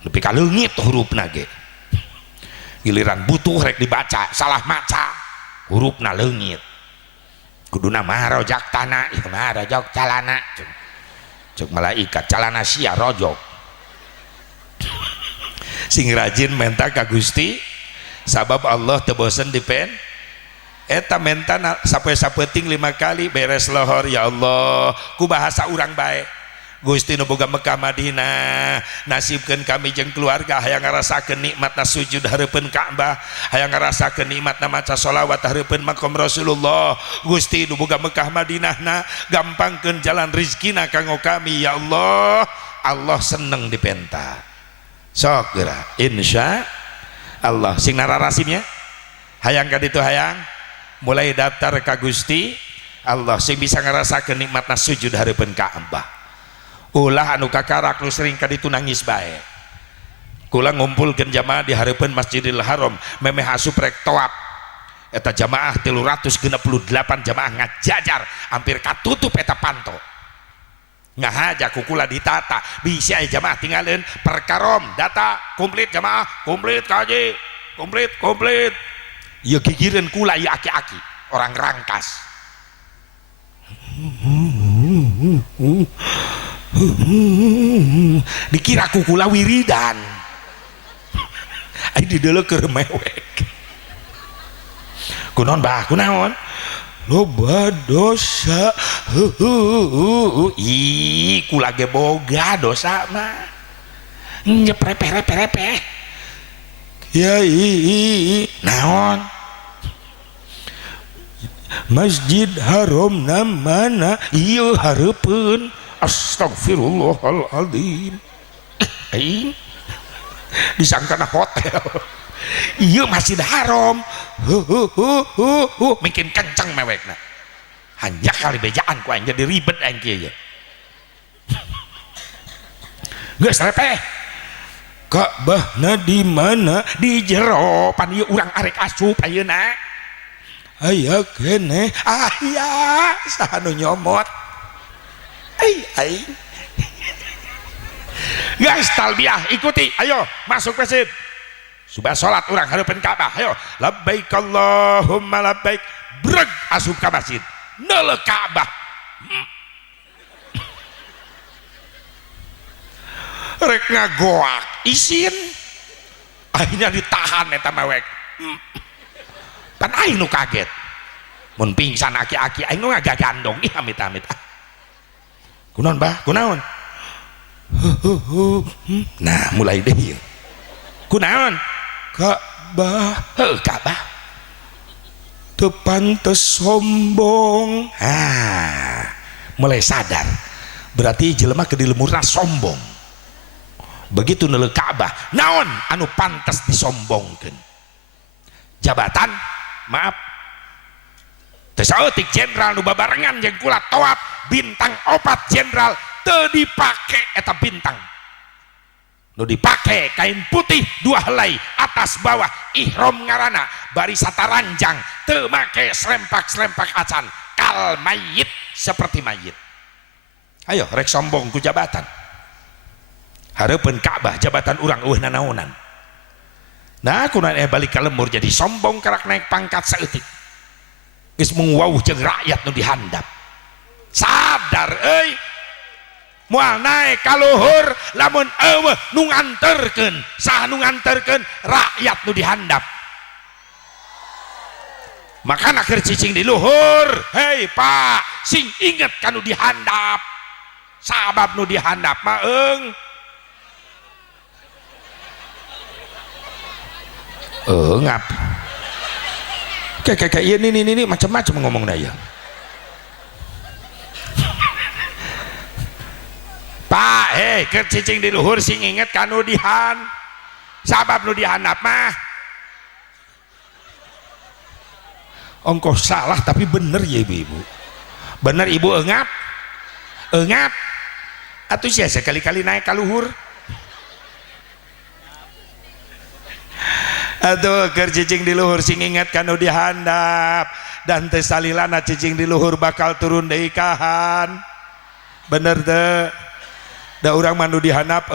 nepi ka leungit hurufna ge giliran butuh rek dibaca salah maca hurufna leungit kuduna mah rojak tanah ieu mah rojok calana cek malaikat calana sia rojok sing rajin menta ka Gusti sabab Allah teu bosen dipen eta menta sampai sapeting 5 kali beres lohor ya Allah ku bahasa urang bae Gusti nu boga Mekah Madinah nasibkeun kami jeung keluarga hayang ngarasakeun nikmatna sujud hareupeun Ka'bah hayang ngarasakeun nikmatna maca sholawat hareupeun makom Rasulullah Gusti nu boga Mekah Madinahna gampangkeun jalan rezekina kanggo kami ya Allah Allah seneng dipenta sok geura insya Allah sing nararasimnya hayang ka ditu hayang mulai daftar ka Gusti Allah sing bisa ngarasakeun nikmatna sujud hareupeun Ka'bah ulah anu kakarak nu sering kaditu nangis bae kula ngumpulkeun jamaah di hareupeun Masjidil Haram memeh asup rek toab eta jamaah 368 jamaah ngajajar hampir katutup eta panto ngahaja ku kula ditata bisa jamaah tinggalin perkarom data komplit jamaah komplit kaji komplit ieu gigireun kula ieu aki-aki orang rangkas dikira kukula wiridan ai dideuleu keur mewek kunaon bah kunaon loba dosa ih kula ge boga dosa mah nyep repeh ya naon Masjid Haram namana ieu hareupeun astagfirullahaladzim disangkana hotel iya Masjid Haram bikin kenceng mewekna hanya kali bejaan ku aing jadi ribet aing kieu geus repeh Ka'bahna di mana di jero pan ieu urang arek asup ayeuna aya keneh aya saha nu nyomot ai guys talbiah ikuti ayo masuk masjid subah salat urang hareupeun Ka'bah ayo labbaik Allahumma labbaik breg asup ka masjid neuleuh Ka'bah rek ngagoak isin akhirnya ditahan eta mewek pan aing nu kaget mun pingsan aki-aki aing nu ngagagandong ih amit-amit kunaon bah kunaon nah mulai deh kunaon Ka'bah Ka'bah teu pantes sombong mulai sadar berarti jelema ke dilemurna sombong begitu neuleuh Ka'bah naon anu pantes disombongkeun jabatan maaf teu saeutik jenderal nu babarengan jeung kula toab bintang 4 jenderal teu dipake eta bintang nu dipake kain putih dua helai atas bawah ihram ngaranna bari sataranjang teu make serempak-serempak acan kal mayit seperti mayit. Ayo rek sombong ku jabatan hareupeun Ka'bah jabatan urang eueuh nanaonan. Nah kunaon balik ka lembur jadi sombong karak naik pangkat saeutik geus mung jeung rakyat nu dihandap. Sadar euy moal naik ka luhur lamun eueuh nu nganterkeun saha nu nganterkeun rakyat nu dihandap. Makana keur cicing di luhur hei Pak sing inget kanu dihandap sabab nu dihandap mah ngap kayak ini macam-macam ngomong daya. Pak hei keur cicing di luhur sing inget kanu dihan sabab nu dihandap mah ongkos salah tapi bener ya ibu-ibu bener ibu engap atuh sia sekali-kali naik ka luhur atuh keur cicing di luhur sing inget kanu dihandap dan teu salilana cicing di luhur bakal turun deui kahan bener teu da urang mah nu dihandap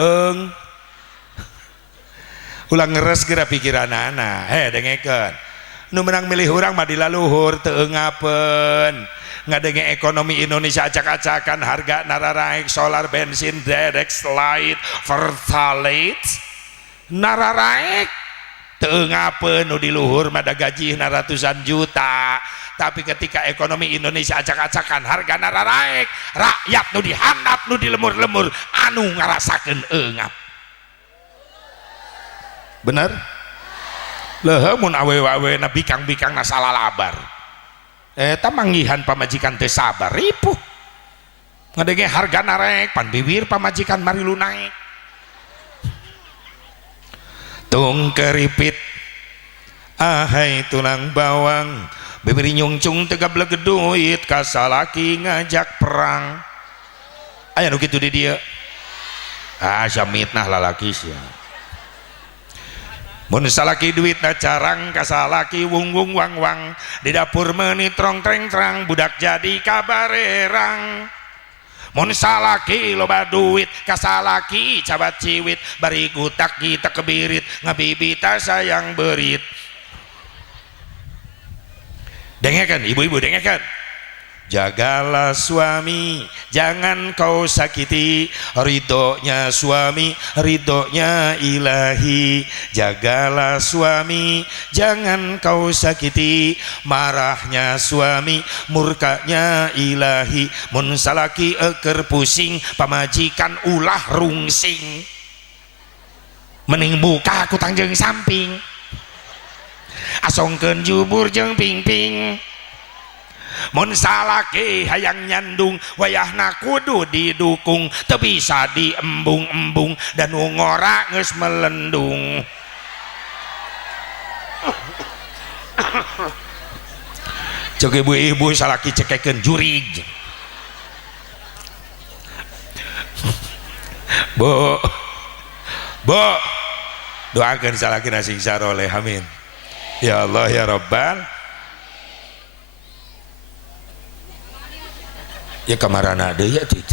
ulang ngeres geura pikiranana dengekeun nu menang milih urang mah di laluhur teu eungapeun ngadenge ekonomi Indonesia acak-acakan harga nararaek solar bensin derex light pertalite nararaek teu eungapeun nu di luhur mah da gajihna ratusan juta tapi ketika ekonomi Indonesia acak-acakan harga nararaek rakyat nu dihandap nu dilemur-lemur anu ngarasakeun eungap bener leuh mun awewe-awena bikang-bikangna salalabar eta manggihan pamajikan teu sabar ripuh ngadenge harga narek pan bibir pamajikan mari lu naik tung keripit ahai tulang bawang bibir nyungcung teu gablek duit ka salaki ngajak perang aya nu kitu di dieu samitnah lalaki sia mun salaki duitna carang ka salaki wung-wung wang-wang di dapur meuni trong treng-trang budak jadi kabarerang mun salaki loba duit ka salaki cabat ciwit bari gutak kita kebirit ngabibita sayang berit dengekan ibu-ibu dengekan jagalah suami jangan kau sakiti ridhonya suami ridhonya ilahi jagalah suami jangan kau sakiti marahnya suami murkanya ilahi mun salaki eker pusing pamajikan ulah rungsing mending buka ku tangjeng samping asongkeun jubur jeung pingping mun salaki hayang nyandung wayahna kudu didukung teu bisa diembung-embung dan nu ngora geus melendung cek ibu-ibu salaki cekekeun jurig bu doakeun salaki sing saroleh amin ya Allah ya Rabbal ya kamarana deui ya teh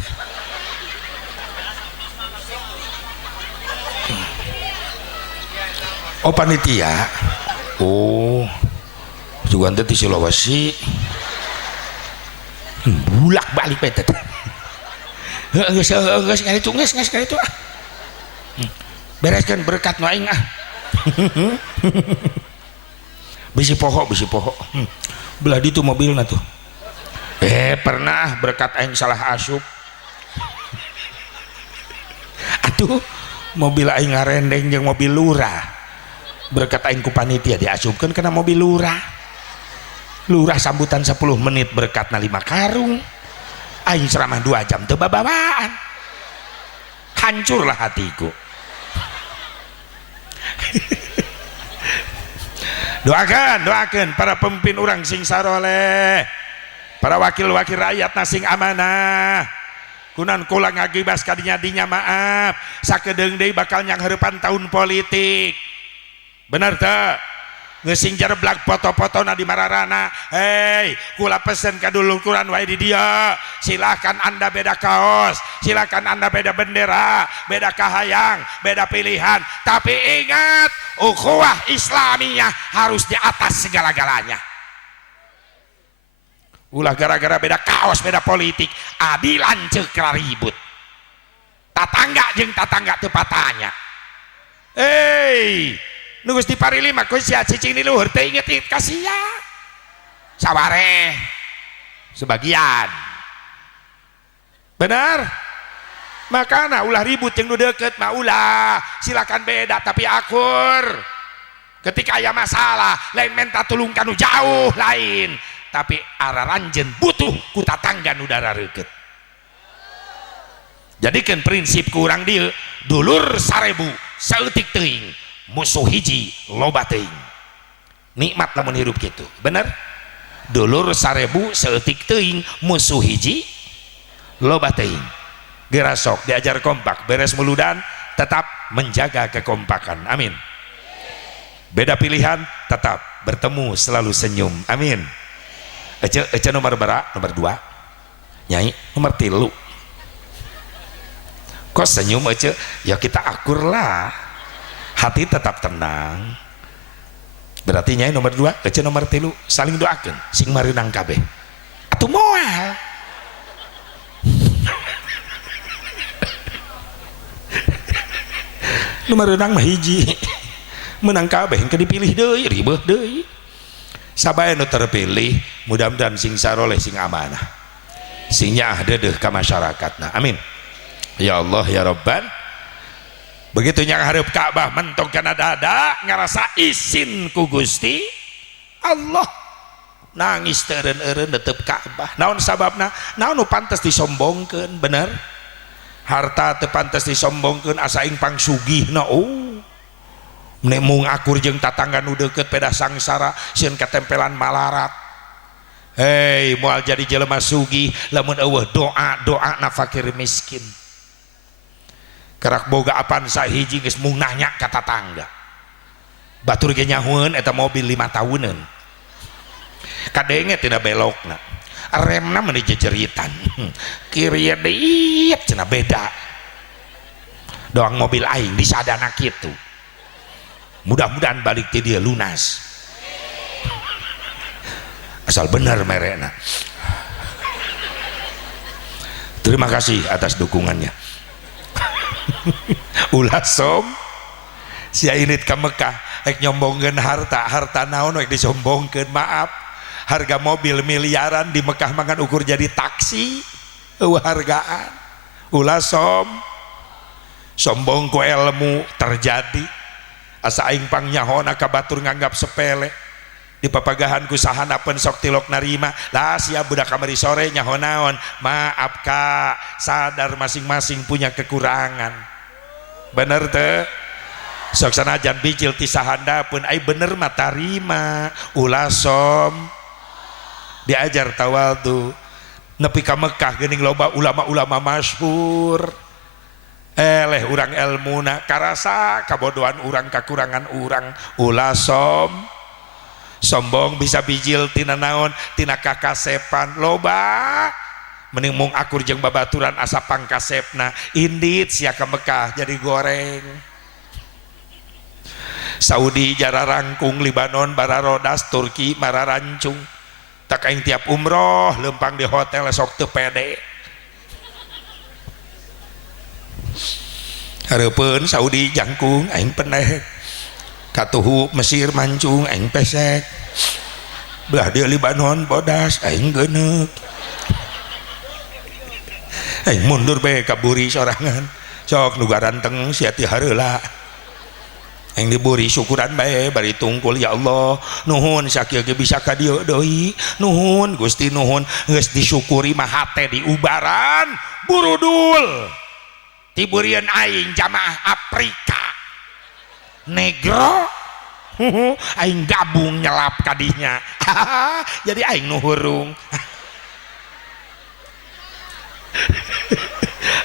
oh panitia oh juga teh di Sulawesi bulak balik teh geus itu bereskeun berkat nu aing bisi poho belah ditu mobilna tuh pernah berkat aing salah asup atuh mobil aing ngarendeng jeung mobil lurah berkat aing ku panitia diasupkeun kana mobil lurah sambutan 10 menit berkatna 5 karung aing ceramah 2 jam teu babawaan hancurlah hatiku doakan para pemimpin urang sing saroleh para wakil-wakil rakyat sing amanah kunan kula ngagibas kadinya dinya maaf sakedeung deui bakal nyang heurepan tahun politik bener teu ngesing jereblak foto-fotona di mararana. Hei, kula pesen kadulukuran wae di dia. Silakan Anda beda kaos, silakan Anda beda bendera, beda kahayang, beda pilihan, tapi ingat ukhuwah Islamiyah harus di atas segala-galanya. Ulah gara-gara beda kaos, beda politik, adilan ceuk ribut. Tatangga jeung tatangga teu patanya. Hei, nu geus diparili mah ku sia cicing di luhur teh inget kasih ya sabare sebagian benar makana ulah ribut yang nu deket mah ulah silakan beda tapi akur ketika aya masalah lain minta tulung kanu jauh lain tapi araranjeun butuh ku tatangga nu darareukeut jadikeun prinsip kurang dieu dulur 1000 saeutik teuing musuh hiji loba teuing nikmat lamun hirup gitu bener dulur 1000 saeutik teuing musuh hiji loba teuing geura sok diajar kompak beres muludan tetap menjaga kekompakan amin beda pilihan tetap bertemu selalu senyum amin ece nomor berapa nomor 2 nyai nomor 3 kok senyum ece ya kita akur lah hati tetap tenang berarti nyai nomor 2 ece nomor 3 saling doakan sing mareunang kabeh atuh moal nu mareunang mah hiji menang kabeh engke dipilih deui ribeuh deui sabae nu terpilih mudah-mudahan sing saroleh sing amanah sing nyaah deudeuh ka masyarakatna amin ya Allah ya Rabban begitu nyang hareup Ka'bah mentok kana dada ngarasa isin ku Gusti Allah nangis teureun-eureun netep Ka'bah naon sababna naon nu pantes disombongkeun bener harta teu pantes disombongkeun asa aing pangsugihna nek mung akur jeung tatangga nu deukeut peda sangsara sieun katempelan malarat hei moal jadi jelema sugih lamun eueuh doa na fakir miskin kerak boga apaan sahiji geus mung nanya ka tatangga batur ge nyahueun eta mobil 5 tahunan kadenge tina belokna remna meni jejeritan kiri deui cenah beda doang mobil aing disadana kitu mudah-mudahan balik ti dieu lunas asal bener merena terima kasih atas dukungannya ulah som sia init ka Mekah ek nyombongkeun harta naon ek disombongkeun maaf harga mobil miliaran di Mekah mangan ukur jadi taksi eueuh hargaan ulah sombong ku ilmu terjadi asa aing pangnyahoana ka batur nganggap sepele di papagahan ku sahanapeun sok tilok narima lah sia budak kamari sore nyaho naon maaf Kak sadar masing-masing punya kekurangan bener teu sok sanajan bijil ti sahandapeun ai bener mah tarima ulah som diajar tawadhu nepi ka Mekah geuning loba ulama-ulama masyhur eleh urang elmuna karasa kabodohan urang kakurangan urang ulah sombong bisa bijil tina naon tina kakasepan loba mending mung akur jeung babaturan asa pangkasepna indit sia ka Mekah jadi goreng Saudi jara rangkung Libanon bararodas Turki mararancung tak aing tiap umroh lempang di hotel sok teu pede hareupeun Saudi jangkung aing peneh katuhu Mesir mancung aing pesek belah dia Libanon bodas aing geuneuk aing mundur bae kaburi sorangan sok nu garanteng sia ti hareula aing diburi syukuran bae bari tungkul ya Allah nuhun sakieu ge bisa ka dieu deui nuhun Gusti nuhun geus disyukuri mah hate diubaran burudul tiburian aing jamaah Afrika negro aing gabung nyelap kadinya jadi aing nu hurung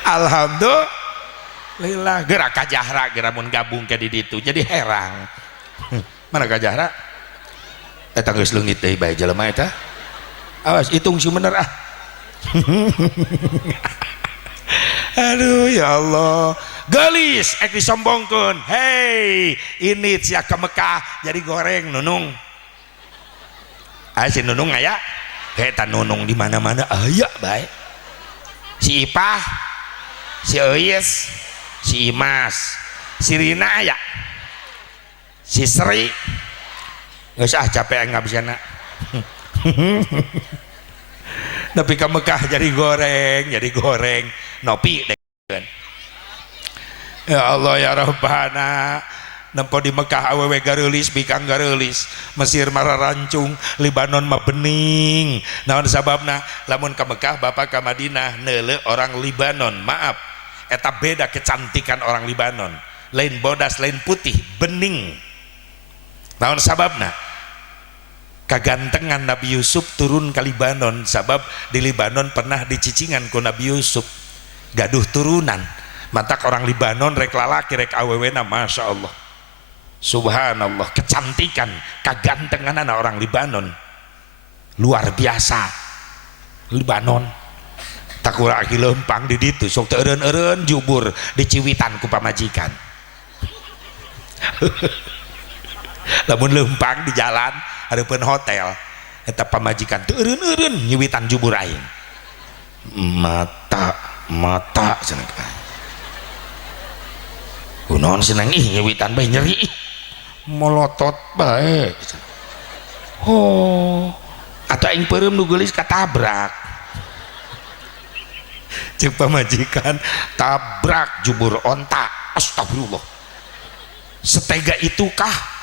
Alhamdulillah gerak kajahra geramun gabung ke di ditu jadi herang. Mana kajahra eta geus leungit deui bae jelema eta. Awas hitung si bener ah. Aduh ya Allah, gelis ek disombongkeun. Hei, ini sia ke Mekah jadi goreng nunung. Aya si nunung aya. Eta nunung di mana-mana aya bae. Si Ipah, si Eis, si Imas, si Rina aya. Si Sri. Geus ah capek ngabisana. Tapi ke Mekah jadi goreng nopi deh. Ya Allah ya Rabbana, nempo di Mekah awewe gareulis bikang gareulis, Mesir mararancung, Libanon mah bening. Naon sababna? Lamun ke Mekah bapak ke Madinah neule orang Libanon, maaf eta beda kecantikan orang Libanon, lain bodas lain putih bening. Naon sababna? Kagantengan Nabi Yusuf turun ke Libanon, sabab di Libanon pernah dicicingan ku Nabi Yusuf gaduh turunan. Matak orang Libanon rek lalaki rek awewena, masya Allah subhanallah, kecantikan kagantengan orang Libanon luar biasa. Libanon tak kurang lempang di ditu sok teu eureun-eureun jubur di Ciwitan ku pamajikan. Lamun lempang di jalan hareupeun hotel eta pamajikan teu eureun-eureun nyiwitan jubur aing. Mata cenah. Kunaon seneng nyiwitan bae nyeri molotot bae. Oh, atuh aing peureum nu geulis katabrak. Ceuk pamajikan tabrak jubur onta. Astagfirullah. Setega itukah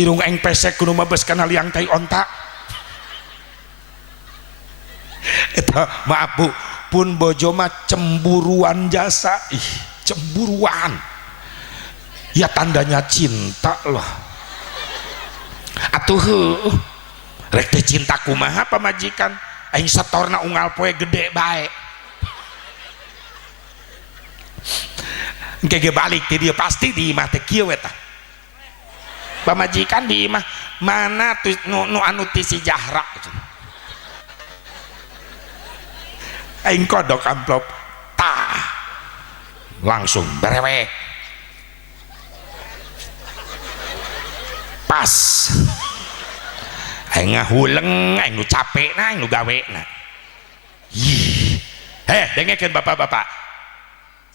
irung aing pesek kudu mabes kana liang tai onta. Eta maaf Bu, pun bojo mah cemburuan jasa. Ih, cemburuan. Ya tandanya cinta lah. Atuh heuh. Rek teh cinta kumaha pamajikan? Aing setorna unggal poe gede bae. Engke ge balik ti dieu pasti di imah teh kieu eta. Pamajikan di imah mana tuh nu anu ti si Jahra. Aing kodok amplop tah langsung berewek pas aing ngahuleng aing nu capek na aing nu gawe na. Dengekeun bapak-bapak,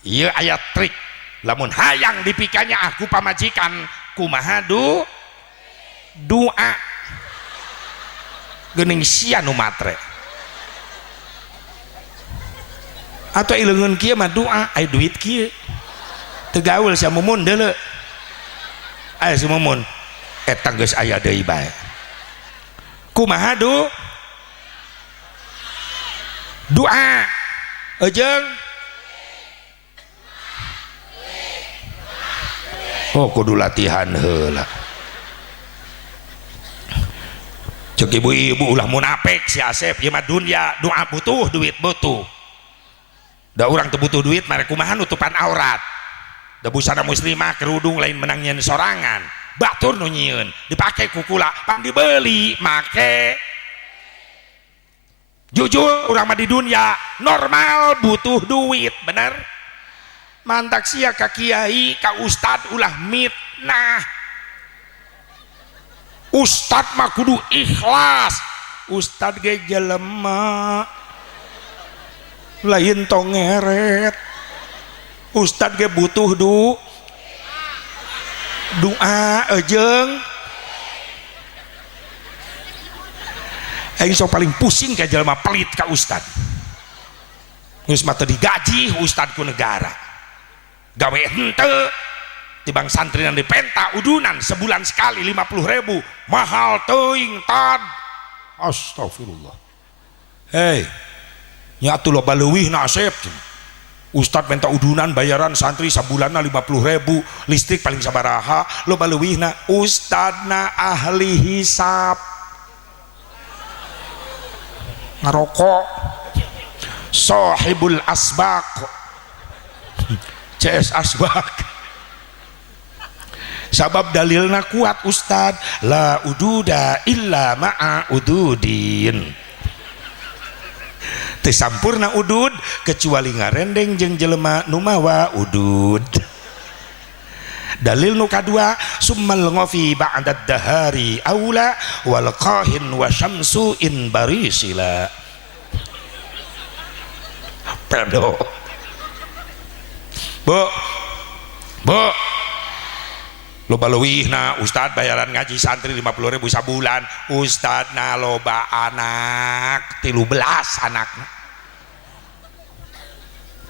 ieu aya trik lamun hayang dipikanya aku pamajikan kumaha doa geuning sia nu matre atau ileungeun kieu mah doa aya duit kieu teu gaul sia mumun deuleu aya si mumun eta geus aya deui bae kumaha doa ejeung oh kudu latihan heula. Cek ibu-ibu ulah munafik si Asep ieu mah dunya doa butuh duit butuh. Da urang teu butuh duit mare kumaha nutupan aurat. Da busana muslimah kerudung lain menang nyeun sorangan. Batur nu nyieun dipake ku kula pan dibeli make. Jujur urang mah di dunya normal butuh duit bener. Mantak sia ka kiai ka ustad ulah mitnah. Ustad mah kudu ikhlas. Ustad ge jelema lain tong ngeret. Ustad ge butuh doa ejeung. Aing sok paling pusing ka jelema pelit ka ustad. Geus mah teu digaji ustad ku negara. Gawe henteu tibang santri yang dipenta udunan sebulan sekali 50.000 mahal teuing tad. Astagfirullah. Hei nya atuh loba leuwih na Asep. Ustad minta udunan bayaran santri sabulanna 50.000 listrik paling sabaraha loba leuwihna ustadna ahli hisab ngarokok sahibul asbaq CS asbaq. Sabab dalilna kuat Ustad, la ududa illa ma'a ududin, teu sampurna udud kecuali ngarendeng jeung jelema nu mawa udud. Dalil nu kadua, summal ngofi ba'dad dahari aula wal qahin wa syamsu in barisila. Pedo bu loba leuwihna Ustad bayaran ngaji santri 50.000 sabulan. Ustadna loba anak 13 anakna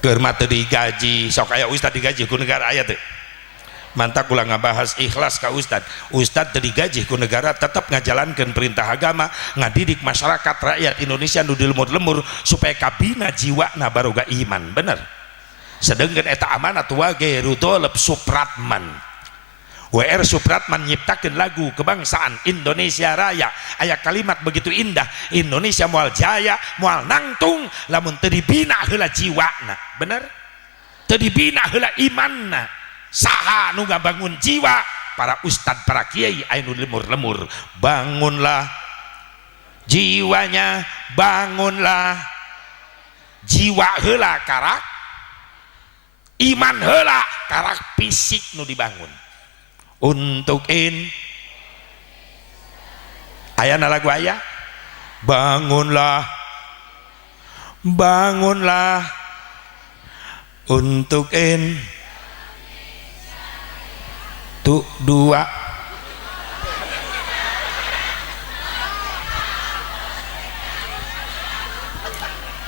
keur mah teu digaji, sok aya Ustad digaji ku negara aya teu? Mantap ulah ngabahas ikhlas ka Ustad. Ustad teu digaji ku negara tetap ngajalankeun perintah agama, ngadidik masyarakat rakyat Indonesia nu dilembur-lembur supaya kabina jiwana baroga iman. Bener. Sedengkeun eta amanat wage Rudolf Supratman. WR Supratman nyiptakeun lagu kebangsaan Indonesia Raya. Aya kalimat begitu indah, Indonesia moal jaya, moal nangtung lamun teu dibina heula jiwana. Bener? Teu dibina heula imanna. Saha nu ngabangun jiwa? Para ustad, para kiai anu lemur-lemur. Bangunlah jiwanya, bangunlah jiwa heula karak, iman heula karak fisik nu dibangun. Untuk ayana lagu aya, bangunlah bangunlah untuk tuh dua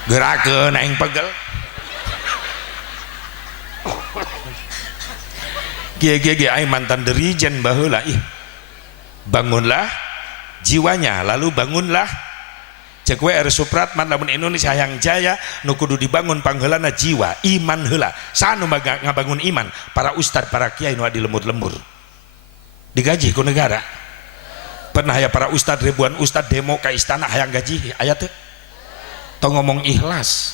gerakeun aing pegel. Gie aing mantan dirijen baheula ih. Bangunlah jiwanya, lalu bangunlah cek WR Supratman lamun Indonesia hayang jaya nu kudu dibangun pangheulana jiwa, iman heula. Sanu ngabangun iman? Para ustad, para kiai nu adi lembur-lembur. Digaji ku negara. Pernah aya para ustad, ribuan ustad demo ka istana hayang gaji aya teu? Tong ngomong ikhlas.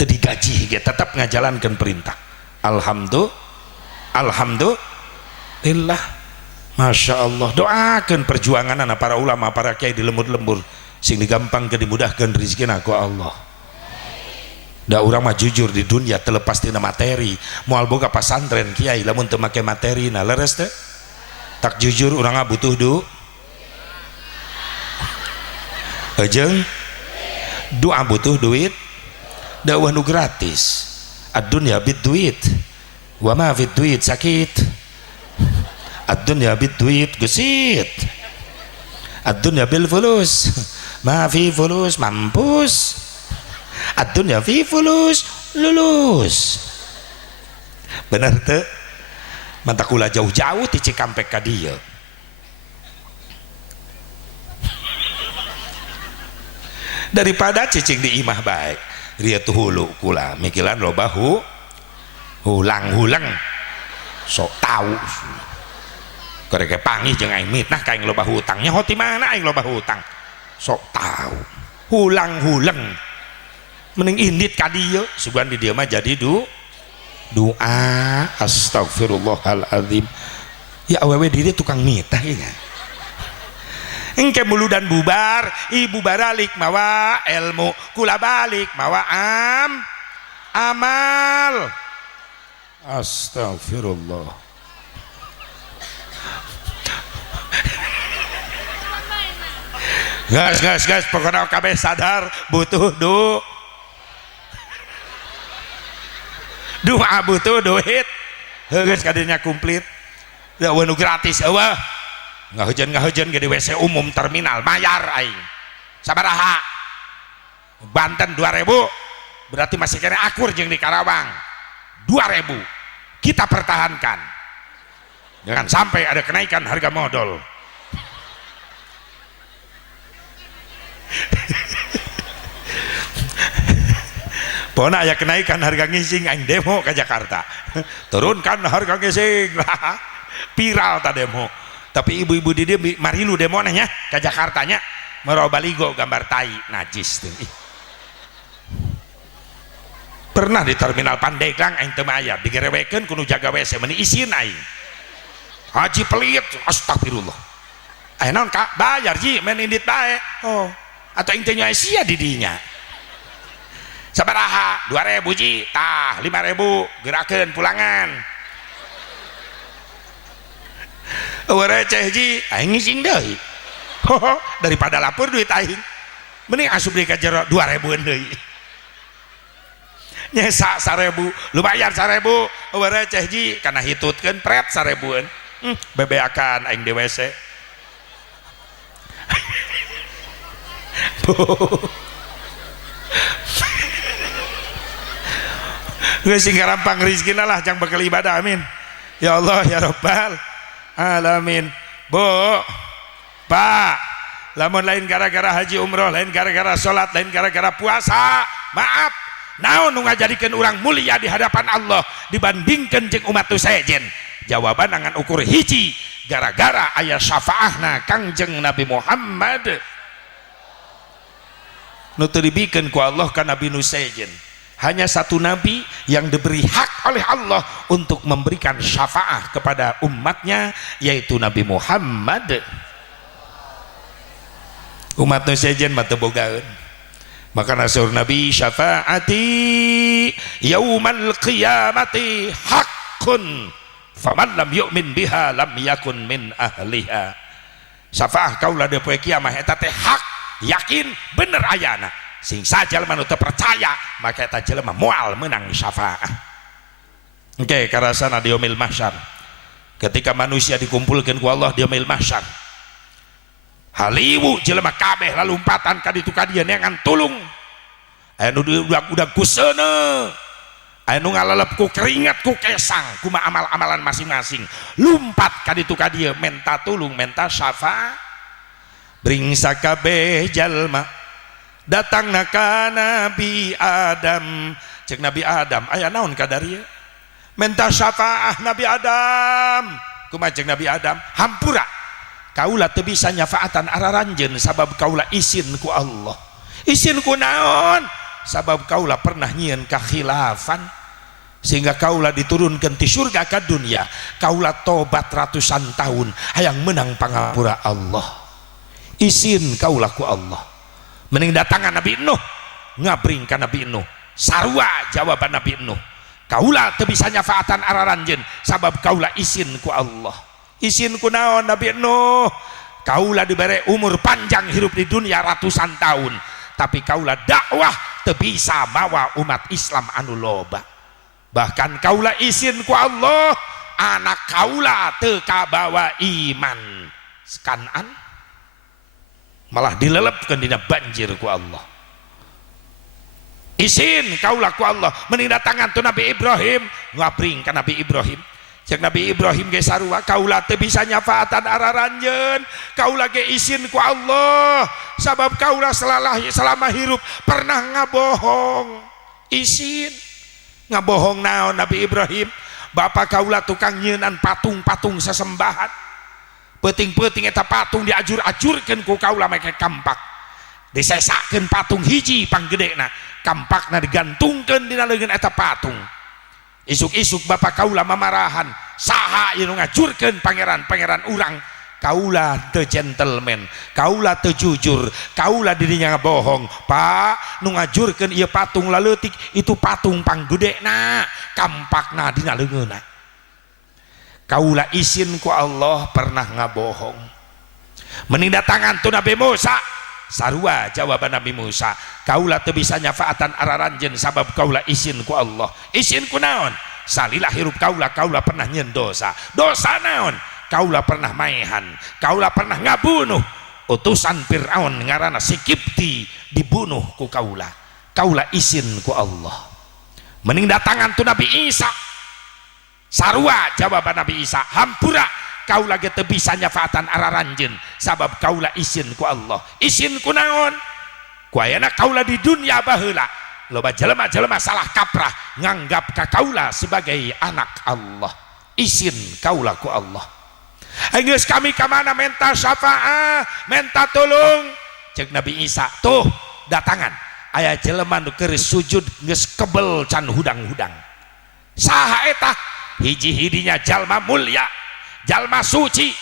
Teu digaji ge tetep ngajalankeun perintah. Alhamdulillah, masya Allah. Doakan perjuangan anak para ulama, para kiai di lembur-lembur, sing digampang ke dimudahkan rezekina ku Allah. Da urang mah jujur di dunia terlepas tina materi. Moal boga pasantren kiai lamun teu make materi na leres teu? Tak jujur urang mah butuh jeung doa butuh duit. Dakwah nu gratis. Ad-dunya bid duit. Wa ma fid duit sakit. Ad-dunya bid duit gesit. Ad-dunya bil fulus ma fi fulus mampus. Ad-dunya fi fulus lulus. Bener teu? Manta kula jauh-jauh ti Cikampek ka dieu. Daripada cicing di imah baik, dia tuh hulu kula mikiran loba hulang sok tahu koreke panggih jeung aing mitnah ka aing loba hutangnya hoti mana aing loba hutang sok tahu hulang mending indit ka dieu sugan di dieu mah jadi doa astagfirullahaladzim. Ya awewe diri tukang mitah ya engke mulu dan bubar, ibu baralik mawa ilmu, kula balik mawa amal. Astagfirullah. Gas, pokoknya kabeh sadar butuh doa, butuh duit. Geus kadinya komplit. Da nu gratis eueuh. Ngahujan ke di WC umum terminal bayar aing. Sabaraha? Banten 2.000. Berarti masih kena akur jeung di Karawang. 2.000 kita pertahankan, jangan sampai ada kenaikan harga modal. Pona aya kenaikan harga ngising aing demo ke Jakarta. Turunkan harga ngising. Viral ta demo. Tapi ibu-ibu di dia marilu demo nya ke Jakartanya merobaligo gambar tai najis tuh. pernah di terminal Pandeglang aing teu mayar digerewekeun kudu jaga WC meuni isin aing haji pelit astagfirullah aya naon Kak bayar ji men indit bae oh atau aing teh nyawa sia di dinya sabaraha 2000 ji tah 5000 gerakeun pulangan eueuh receh ji aing ngicing deui daripada lapor duit aing mending asup di ka jero 2000 deui nyesa 1000 lu bayar 1000 eueuh receh ji kana hitutkeun pret 1000-an bebeakan aing di WC geus sing garampang rezekina lah jang bakal ibadah amin ya Allah ya Rabbal alamin Bu Pak lamun lain gara-gara haji umroh lain gara-gara salat lain gara-gara puasa maaf naon nu ngajadikeun urang mulia di hadapan Allah dibandingkeun jeung umat tu sejen jawaban angan ukur hiji gara-gara aya syafaahna Kangjeng Nabi Muhammad nu teu dibikeun ku Allah ka nabi nu sejen hanya satu nabi yang diberi hak oleh Allah untuk memberikan syafaah kepada umatnya yaitu Nabi Muhammad umat nu sejen mah teu bogaeun maka nasur Nabi syafaati yaumal qiyamati haqqun faman lam yu'min biha lam yakun min ahliha syafaah kaula di poe kiamah eta teh hak yakin bener ayana sing saja lemah nu teu percaya maka eta jelema moal menang syafaah engke karasana di yaumil mahsyar ketika manusia dikumpulkeun ku Allah di yaumil mahsyar haliwu jelema kabeh lalumpatan ka ditu ka dieu neangan tulung aya nu udah kuseuneu aya nu ngalalep ku keringat ku kesang kumaha amal-amalan masing-masing lumpat ka ditu ka dieu menta tulung menta syafaat bringsa kabeh jalma datangna ka Nabi Adam cek Nabi Adam aya naon ka dari menta syafaah Nabi Adam kumaha cek Nabi Adam hampura kaula teu bisa nyafaatan araranjeun sabab kaula isin ku Allah isin ku naon sabab kaula pernah nyieun kakhilafan sehingga kaula diturunkeun ti surga ka dunia kaula tobat ratusan tahun hayang menang pangapura Allah isin kaula ku Allah mending datangan Nabi Nuh ngabring ka Nabi Nuh sarua jawaban Nabi Nuh kaula teu bisa nyafaatan araranjeun sabab kaula isin ku Allah isin ku naon Nabi Nuh kaula dibere umur panjang hidup di dunia ratusan tahun tapi kaula dakwah teu bisa mawa umat Islam anu loba bahkan kaula isin ku Allah anak kaula teu kabawa iman Kanan malah dilelepkeun dina banjir ku Allah isin kaula ku Allah mending datangan tu Nabi Ibrahim ngabring ka Nabi Ibrahim cek Nabi Ibrahim ge sarua kaula teu bisa nyafaatan araranjeun kaula ge isin ku Allah sabab kaula selama hirup pernah ngabohong isin ngabohong naon Nabi Ibrahim bapak kaula tukang nyeunan patung-patung sesembahan peuting-peuting eta patung diajur-ajurkeun ku kaula make kampak disesakeun patung hiji panggedena kampakna digantungkeun dina leungeun eta patung isuk-isuk bapak kaula mamarahan saha ieu nu ngajurkeun pangeran-pangeran urang kaula teu gentleman kaula teu jujur kaula dirinya ngabohong Pak nu ngajurkeun ieu patung laleutik itu patung panggedena kampakna dina leungeunna kaula isin ku Allah pernah ngabohong mending datangan tu Nabi Musa sarua jawaban Nabi Musa kaula teu bisa nyafaatan araranjeun sabab kaula isin ku Allah isin ku naon salilah hirup kaula pernah nyieun dosa naon kaula pernah maehan kaula pernah ngabunuh utusan Firaun ngaranna si Kipti dibunuh ku kaula isin ku Allah mending datangan tu Nabi Isa sarua jawaban Nabi Isa hampura kaula ge teu bisa nyafaatan araranjeun sabab kaula isin ku Allah isin ku naon ku ayana kaula di dunia baheula loba jelema-jelema salah kaprah nganggap ka kaula sebagai anak Allah isin kaula ku Allah geus kami ka mana menta syafaah menta tulung cek Nabi Isa tuh datangan aya jelema nu keur sujud geus kebel can hudang-hudang. Saha eta? Hiji-hidinya jalma mulia, jalma suci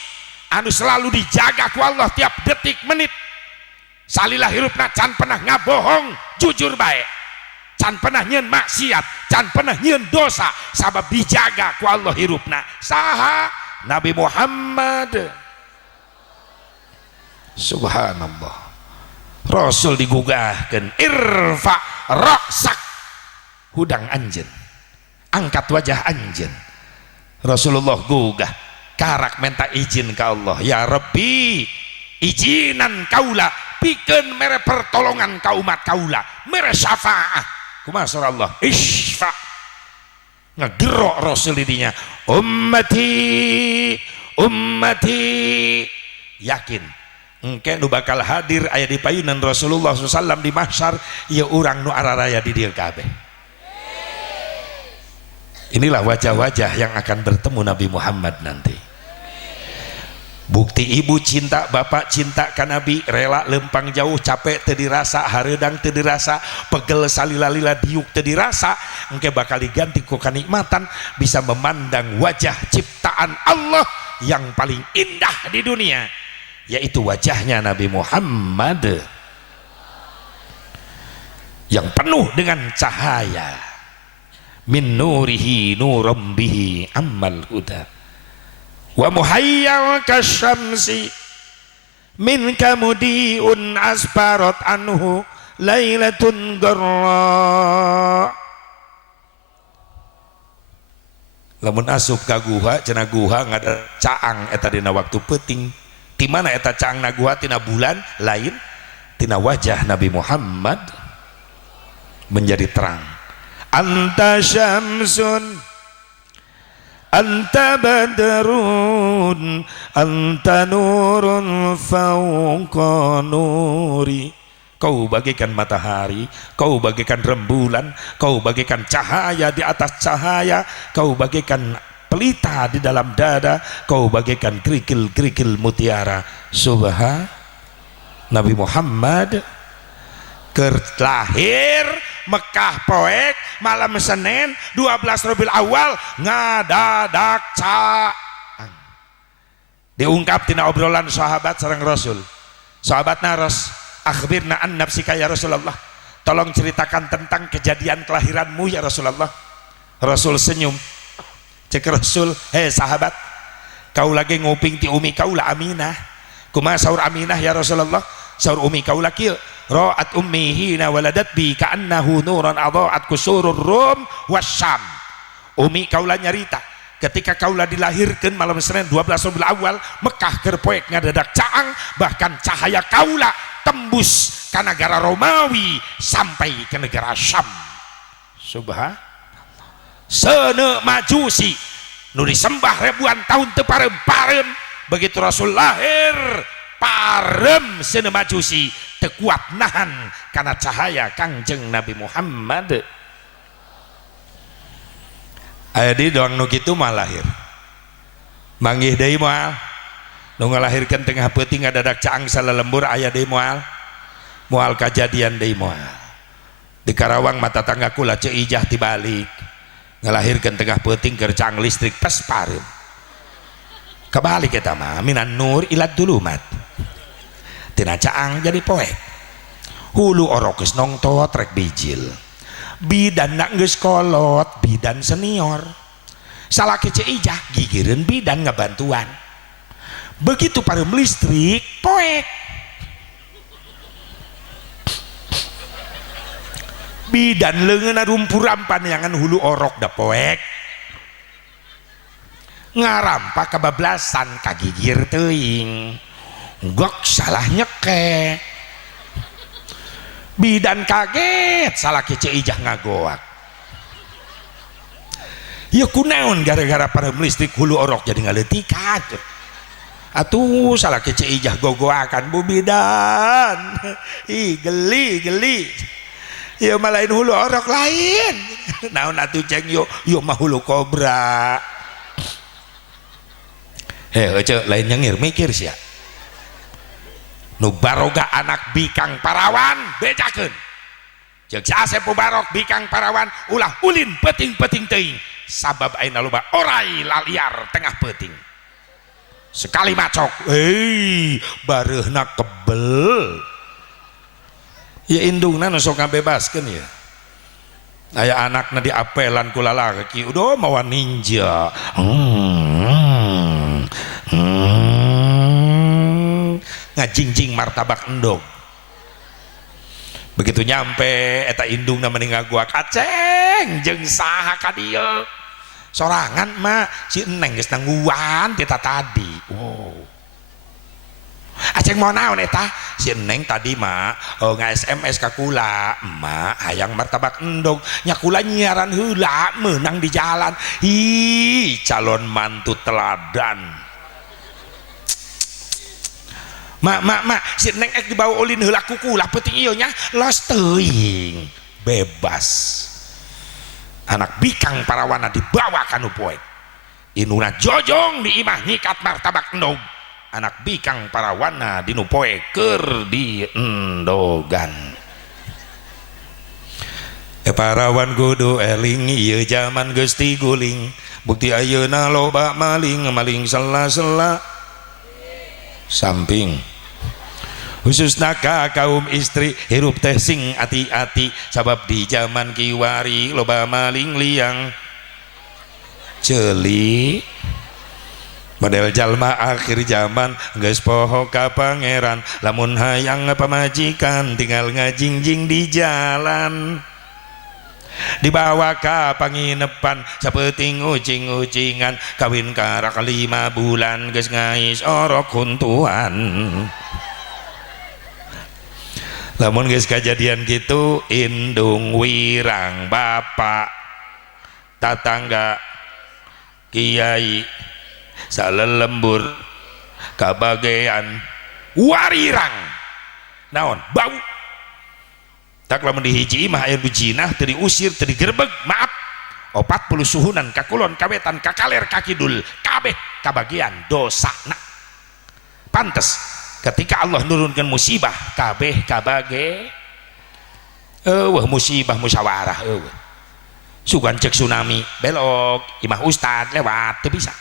anu selalu dijaga ku Allah tiap detik menit. Salila hirupna can pernah ngabohong, jujur bae, can pernah nyieun maksiat, can pernah nyieun dosa, sabab dijaga ku Allah hirupna. Saha? Nabi Muhammad. Subhanallah. Rasul digugahkeun, irfa ra'sak, hudang anjeun, angkat wajah anjeun. Rasulullah gugah karak minta izin ke Allah, ya Rabbi izinan kaula pikeun mere pertolongan ka umat kaula, mere syafaah. Kumaha surah Allah, isfa, ngegero Rasul didinya, ummati ummati, yakin engke nu bakal hadir aya di payunan Rasulullah SAW di mahsyar ieu urang nu araraya di dieu kabeh. Inilah wajah-wajah yang akan bertemu Nabi Muhammad nanti. Bukti ibu cinta, bapak cinta ka Nabi, rela lempang jauh, capek teu dirasa, hareudang teu dirasa, pegel salila-lila diuk teu dirasa, engke bakal diganti ku kanikmatan bisa memandang wajah ciptaan Allah yang paling indah di dunia, yaitu wajahnya Nabi Muhammad yang penuh dengan cahaya. Min nurihi nuram bihi ammal huda wa muhayyal kasyamsi min kamudiun asbarat anhu lailatun garra. Lamun asup ka guha cenah guha ngada caang eta dina waktu peuting. Di mana eta caang na guha? Tina bulan, lain tina wajah Nabi Muhammad menjadi terang. Anta syamsun anta badrun anta nurun fauqa nuri. Kau bagaikan matahari, kau bagaikan rembulan, kau bagaikan cahaya di atas cahaya, kau bagaikan pelita di dalam dada, kau bagaikan kerikil-kerikil mutiara. Subhan Nabi Muhammad lahir Mekah poek malam Senin 12 Rabiul Awal ngadadak caang. Diungkap tina obrolan sahabat sareng Rasul. Sahabat naros, akhbirna an nafsika ya Rasulullah. Tolong ceritakan tentang kejadian kelahiranmu ya Rasulullah. Rasul senyum. Cek Rasul, hei sahabat, kau lagi nguping ti umi kau lah Aminah. Kumaha saur Aminah ya Rasulullah? Saur umi kau lah kieu, ra'at ummi hina waladat bi ka'annahu nuran adha'at kusurur rum wasyam. Umi kaulah nyarita ketika kaulah dilahirkan malam Senin 12 Rabiul Awal, Mekah keur poek ngadadak caang, bahkan cahaya kaulah tembus ke negara Romawi sampai ke negara Syam. Subhan sene majusi nu disembah ribuan tahun teu parem-parem, begitu Rasul lahir parem sene majusi teu kuat nahan karena cahaya Kangjeng Nabi Muhammad. Aya di doang nu kitu mah lahir manggih deui moal nu ngalahirkeun tengah peuting ngadadak caang salalembur, aya deui moal kajadian deui moal di Karawang mata tanggaku lah ceu ijah tibalik ngalahirkeun tengah peuting keur caang listrik pas parem kabalik eta mah minan nur ilad dulumat tina caang jadi poek. Hulu orok geus nongtot rek bijil, bidan nak geus kolot, bidan senior salaki ceu ijah gigireun bidan ngabantuan. Begitu parem listrik poek, bidan leungeunna rumpuran panyangan hulu orok da poek, ngarampa kabablasan kagigir teuing gok salah nyeke. Bidan kaget salaki ceu ijah ngagoak. Ya kunaon gara-gara parem listrik hulu orok jadi ngaleutikad. Atuh salaki ceu ijah gogoakan bu bidan. Ih geli. Ya malain hulu orok lain. Naon atuh ceng yo mah hulu kobra. Cek lain nyengir mikir sia. Nu baroga anak bikang parawan bejakeun. Jeung si Asep Mubarok bikang parawan ulah ulin peting-peting teuing sabab ayeuna loba orai laliar tengah peuting sekali macok bareuhna kebel ya indungna nu sok ngabebaskeun ya aya anakna diapelan ku lalaki udah mawa ninja ngajingjing martabak endog begitu nyampe eta indungna mending ngaguak aceng jeung saha ka dieu sorangan mah si Eneng geus nangguan tita tadi aceng mau naon eta si Eneng tadi mah nge-SMS ka kula emak hayang martabak endog nya kula nyiaran heula meunang di jalan calon mantu teladan mak si Neng ek dibawa ulin heula ku kula peuting ieu nya los teuing bebas anak bikang parawana dibawa ka nu poek indungna jojong di imah nyikat martabak endog anak bikang parawana di nu poek keur di endogan parawan kudu eling ieu zaman geus tiguling bukti ayeuna loba maling sela-sela samping khususna ka kaum istri hirup teh sing ati-ati sabab di zaman kiwari loba maling liang ceuli model jalma akhir zaman geus poho ka pangeran lamun hayang pamajikan tinggal ngajingjing di jalan dibawa ka panginepan sapeuting ucing-ucingan kawin karak 5 bulan geus ngais orok huntuan lamun geus kajadian gitu indung wirang bapak tatangga kiai salelembur kabagean warirang naon bau tak lamun dihiji mah aya bujinah teu diusir teu digerebeg maaf 40 suhunan ka kulon kawetan ka kaler ka kidul kabeh kabagian dosana pantes ketika Allah nurunkan musibah kabeh kabage musibah musyawarah sugan cek tsunami belok imah ustad lewat teu bisa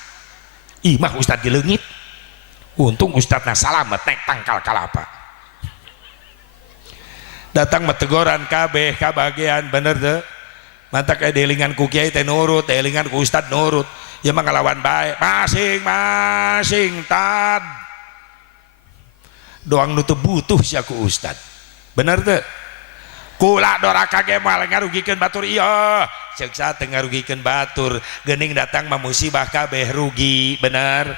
imah ustad di leungit untung ustadna salamet naik tangkal kalapa datang metegoran kabeh kabagean bener teu mantap kayak delingan ku kiai teh nurut delingan ku ustad nurut ya mah ngalawan bae masing-masing tad doang nu teu butuh sia ku ustad bener teu kula doraka ge moal ngarugikeun batur iya ceuk sa teu ngarugikeun batur geuning datang mah musibah kabeh rugi bener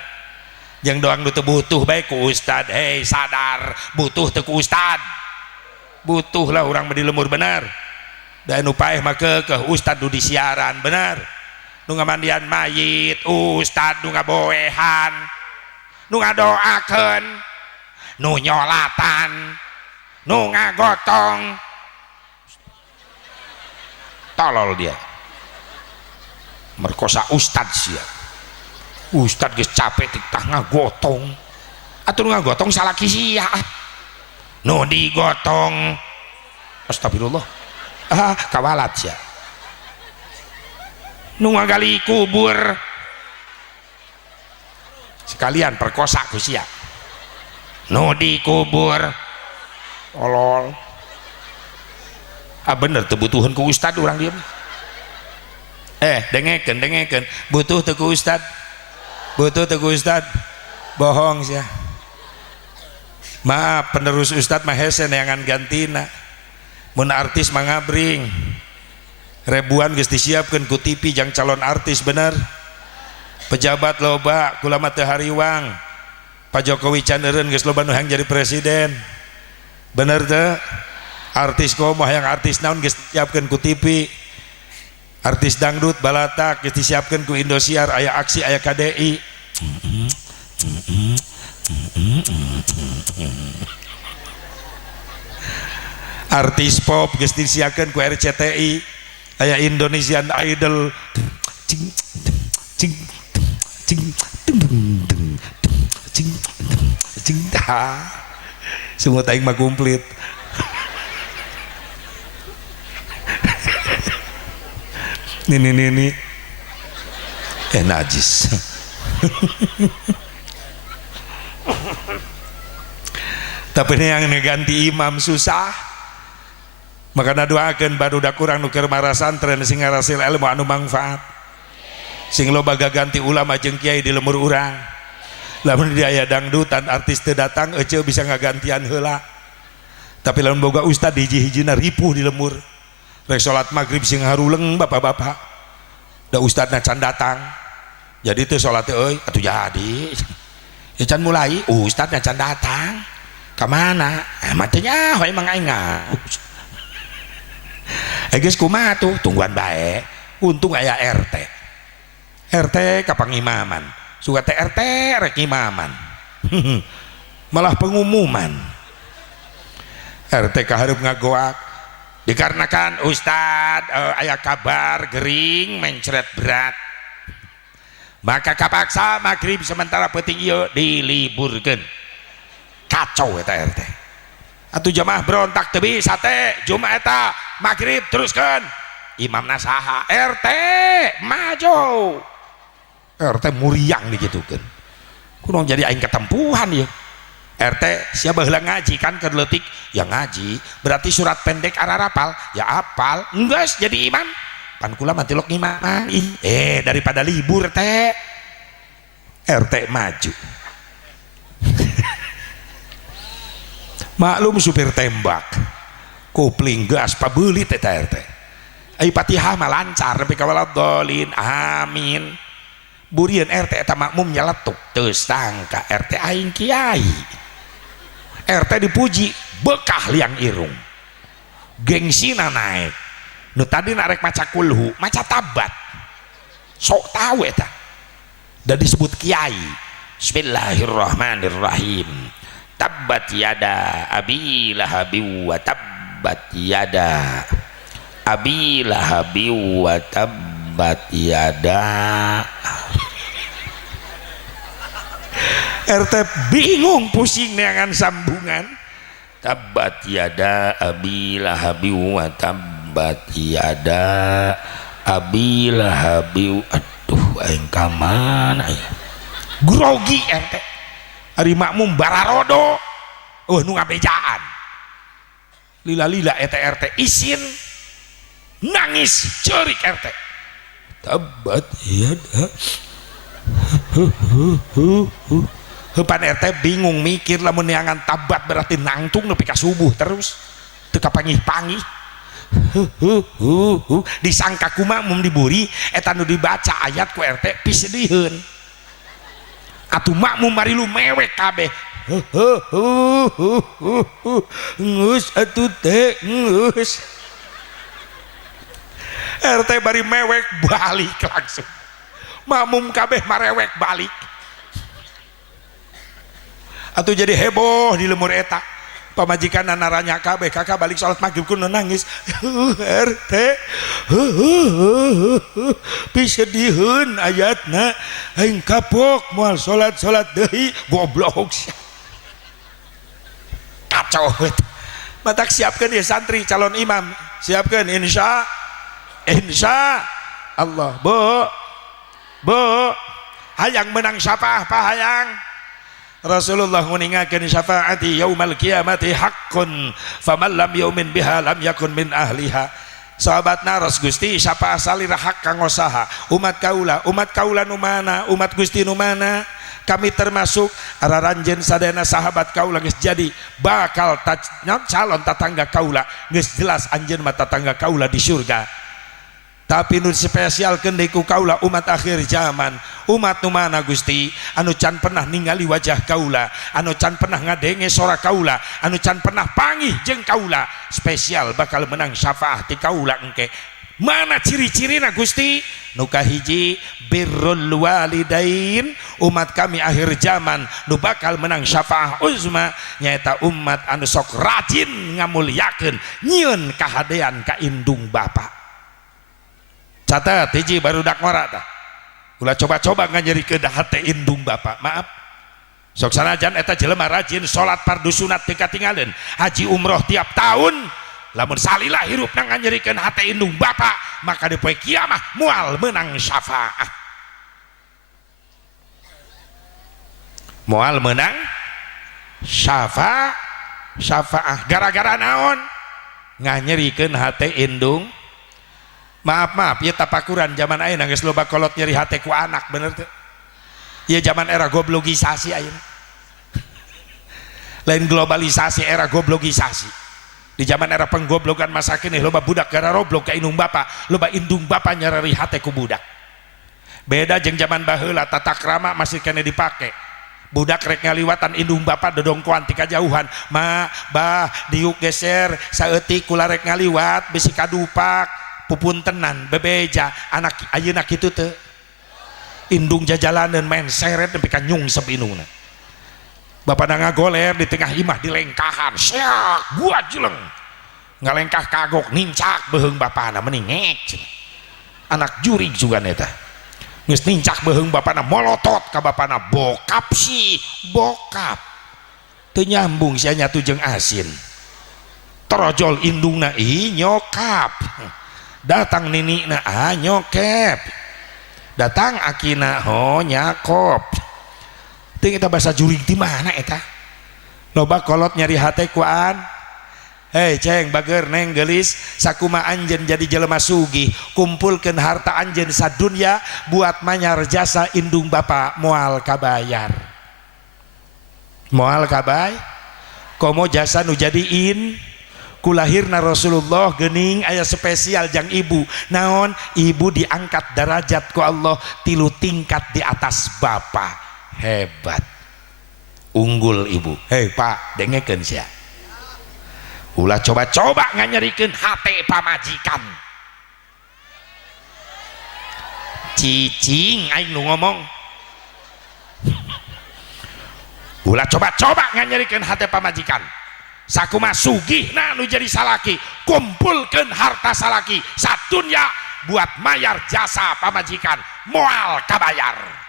jeung doang nu teu butuh bae ku ustad hei sadar butuh teu ku ustad butuh lah urang mah di lemur bener da nu paeh mah ke ustad nu disiaran bener nu ngamandian mayit ustad nu ngaboehan nu ngadoakeun nu nyolatan nu ngagotong tolol dia merkosa ustad sia ustad geus capek titah ngagotong atuh ngagotong salaki sia nu digotong astagfirullah kawalat sia nu ngagali kubur sekalian perkosa ku sia nu dikubur tolol bener teu butuhan ku ustad urang dieu dengekeun butuh teu ku ustad bohong sia maaf penerus ustad mah hese neangan gantina mun artis mah ngabring ribuan geus disiapkeun ku TV jang calon artis bener pejabat loba kula mah teu hariwang Pak Jokowi caneureun geus loba nu hayang jadi presiden bener teu artis komoh yang artis naon geus disiapkeun ku TV artis dangdut balatak geus disiapkeun ku Indosiar aya aksi aya KDI artis pop geus disiapkeun ku RCTI aya Indonesian Idol semua aing mah komplit Nini najis. Tapi ini yang ganti imam susah. Makanya doakan barudak kurang nukir marah santren sing ngarasil ilmu anu manfaat. Sing loba ganti ulama jeung kiai di lemur urang. Lamun di aya dangdutan artis teu datang ece bisa ngagantian heula. Tapi lamun boga ustad hiji-hijina ripuh di lemur. Rek salat maghrib sing haruleng bapak-bapak. Da ustadna can datang. Jadi teu salat teh euy atuh jadi. Ya can mulai ustadna can datang. Ka mana? Matenya we emang aing ngaus. Geus kumaha tuh? Tungguan bae. Untung aya RT. RT ka pangimaman. Suka teh RT rek imaman. Malah pengumuman. RT kahareup ngagoak. Dikarenakan Ustad aya kabar gering mencret berat. Maka kapaksa maghrib sementara penting ieu diliburkeun. Kacau eta RT. Atuh jamaah berontak teu bisa teh Jumat eta maghrib teruskeun. Imamna saha? RT maju. RT muriang digitukeun. Kunaon jadi aing ketempuhan ieu. RT siapa heula ngaji kan keur leutik ya ngaji berarti surat pendek ararapal ya apal enggeus jadi imam pan kula mah tilok ngimam daripada libur teh RT maju. Maklum supir tembak kopling gas pabeulit eta RT ai Fatihah mah lancar nepi ka waladhdallin amin. Burian RT eta makmum nyeletuk teu sangka RT aing kiai. RT dipuji bekah liang irung. Gengsina naik. Nu tadi narek maca kulhu, maca tabat. Sok tahu eta. Dan disebut kiai. Bismillahirrahmanirrahim. Tabbat yada abi lahabi wa tabbat yada abi lahabi wa tabbat yada. RT bingung pusing neangan sambungan. Tabbat yada abi lahabi wa tabbat yada abi lahabi. Aduh aing ka mana ya? Grogi RT. Ari makmum bararodo. Nu ngabejaan. Lila-lila eta RT isin nangis ceurik RT. Tabbat yada. Hepan RT bingung mikir lamun neangan tabat berarti nangtung nepi ka subuh terus teu kapangih-pangih. Disangka ku makmum diburi eta nu dibaca ayat ku RT pisedieun. Atuh makmum mari lu mewek kabeh. Ngeus atuh teh ngeus. RT bari mewek balik langsung. Makmum kabeh marewek balik. Atau jadi heboh di lemur eta pamajikan naranya kabeh kakak balik sholat maghrib kuno nangis. RT pisedieun ayatna aing kapok moal sholat deui goblok. Kacau eta. Matak siapkeun ya santri calon imam siapkeun insya Allah. Bu hayang menang syafaah pa hayang. Rasulullah meningakan syafaati yaumal qiyamati haqqun faman lam yu'min biha lam yakun min ahliha. Sahabat naras Gusti syafaah salira hak kanggo saha? Umat kaula nu mana? Umat Gusti nu mana? Kami termasuk araranjeun sadayana sahabat kaula geus jadi bakal calon tatangga kaula geus jelas anjeun mah tatangga kaula di surga. Tapi nu spesial kendeku kaula umat akhir zaman. Umat nu mana Gusti? Anu can pernah ningali wajah kaula, anu can pernah ngadenge sora kaula, anu can pernah panggih jeung kaula. Spesial bakal menang syafaah ti kaula engke. Mana ciri-cirina Gusti? Nu kahiji birrul walidain. Umat kami akhir zaman nu bakal menang syafaah uzma nyaeta umat anu sok rajin ngamulyakeun nyieun kahadean ka indung bapa. Catat hiji barudak ngora tah. Ulah coba-coba nganyerikeun hate indung bapa. Maaf. Sok sanajan eta jelema rajin salat fardu sunat teu katinggalin, haji umroh tiap tahun lamun salila hirupna nganyerikeun hate indung bapa maka di poe kiamah moal menang syafaah, moal menang syafaah gara-gara naon nganyerikeun hate indung. Maaf ya tapakuran zaman ayeuna geus loba kolot nyeri hate ku anak bener teu ieu zaman era goblogisasi ayeuna lain globalisasi era goblogisasi. Di zaman era penggoblogan masa kini loba budak gara roblog ka indung bapa, loba indung bapa nyeri hate ku budak. Beda jeung zaman baheula tata krama masih kene dipake. Budak rek ngaliwatan indung bapa dodongkoan ti kajauhan, ma bah diuk geser saeutik kula rek ngaliwat bisi kadupak pupuntenan bebeja anak ayeuna kitu teu indung jajalaneun main seret nepi ka nyungsep indungna. Bapana ngagoler di tengah imah dilengkahan syak gua jeleng ngalengkah kagok nincak beheung bapana mending ngek anak jurig juga eta geus nincak beheung bapana molotot ka bapana bokap sih bokap teu nyambung sia nyatu jeung asin torojol indungna ih nyokap datang nini na nyokep datang akina nyakop ting eta bahasa jurig di mana eta loba kolot nyari hate kuaan. Hei ceng bager neng gelis sakuma anjen jadi jelema sugih kumpulkeun harta anjen sadunya buat manyar jasa indung bapa moal kabayar komo jasa nu jadiin kulahirna Rasulullah geuning aya spesial jang ibu naon ibu diangkat derajat ku Allah 3 tingkat di atas bapa hebat unggul ibu. Hei pak dengekeun sia ulah coba-coba nganyerikeun hate pamajikan cicing aing nu ngomong ulah coba-coba nganyerikeun hate pamajikan sakuma sugihna nu jadi salaki kumpulkeun harta salaki sadunya buat mayar jasa pamajikan moal kabayar.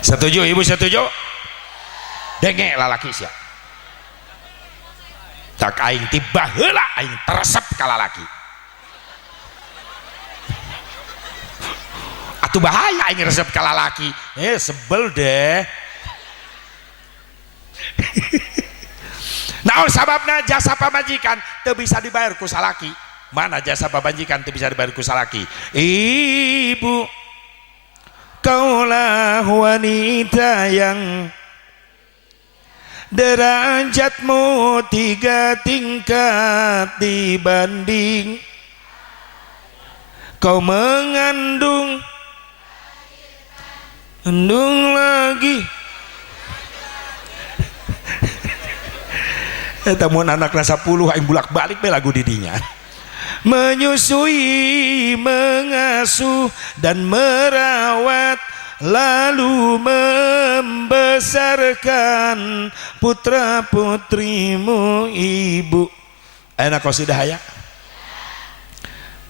Setuju ibu setuju denge lalaki sia tak aing tiba heula aing teresep ka lalaki atuh bahaya aing resep ka lalaki sebel deh. Naon sababna jasa pamajikan teu bisa dibayar ku salaki. Mana jasa pamajikan teu bisa dibayar ku salaki? Ibu kaulah wanita yang derajatmu 3 tingkat dibanding kau mengandung lagi eta mun anakna 10 aing bulak-balik bae lagu didinya menyusui mengasuh dan merawat lalu membesarkan putra putrimu ibu. Ayeuna qasidah aya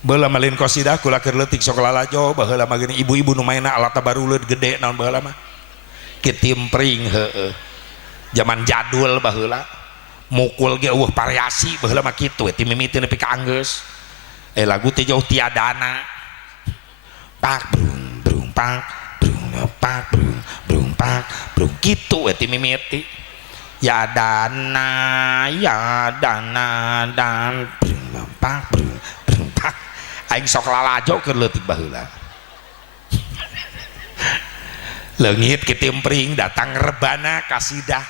beula malin qasidah kula keur leutik sok lalajo baheula mah geuning ibu-ibu nu maena alat baruleud gede naon baheula mah kitimpring heueuh zaman jadul baheula mukul ge eueuh variasi baheula mah kitu ti mimiti nepi ka anggeus lagu teh jauh tiadana pak brung brung pak brung pak brung brung pak brung kitu ti mimiti ya dana dan brung pak brung brung pak aing sok lalajo keur leutik baheula leungit kitimpring datang rebana kasidah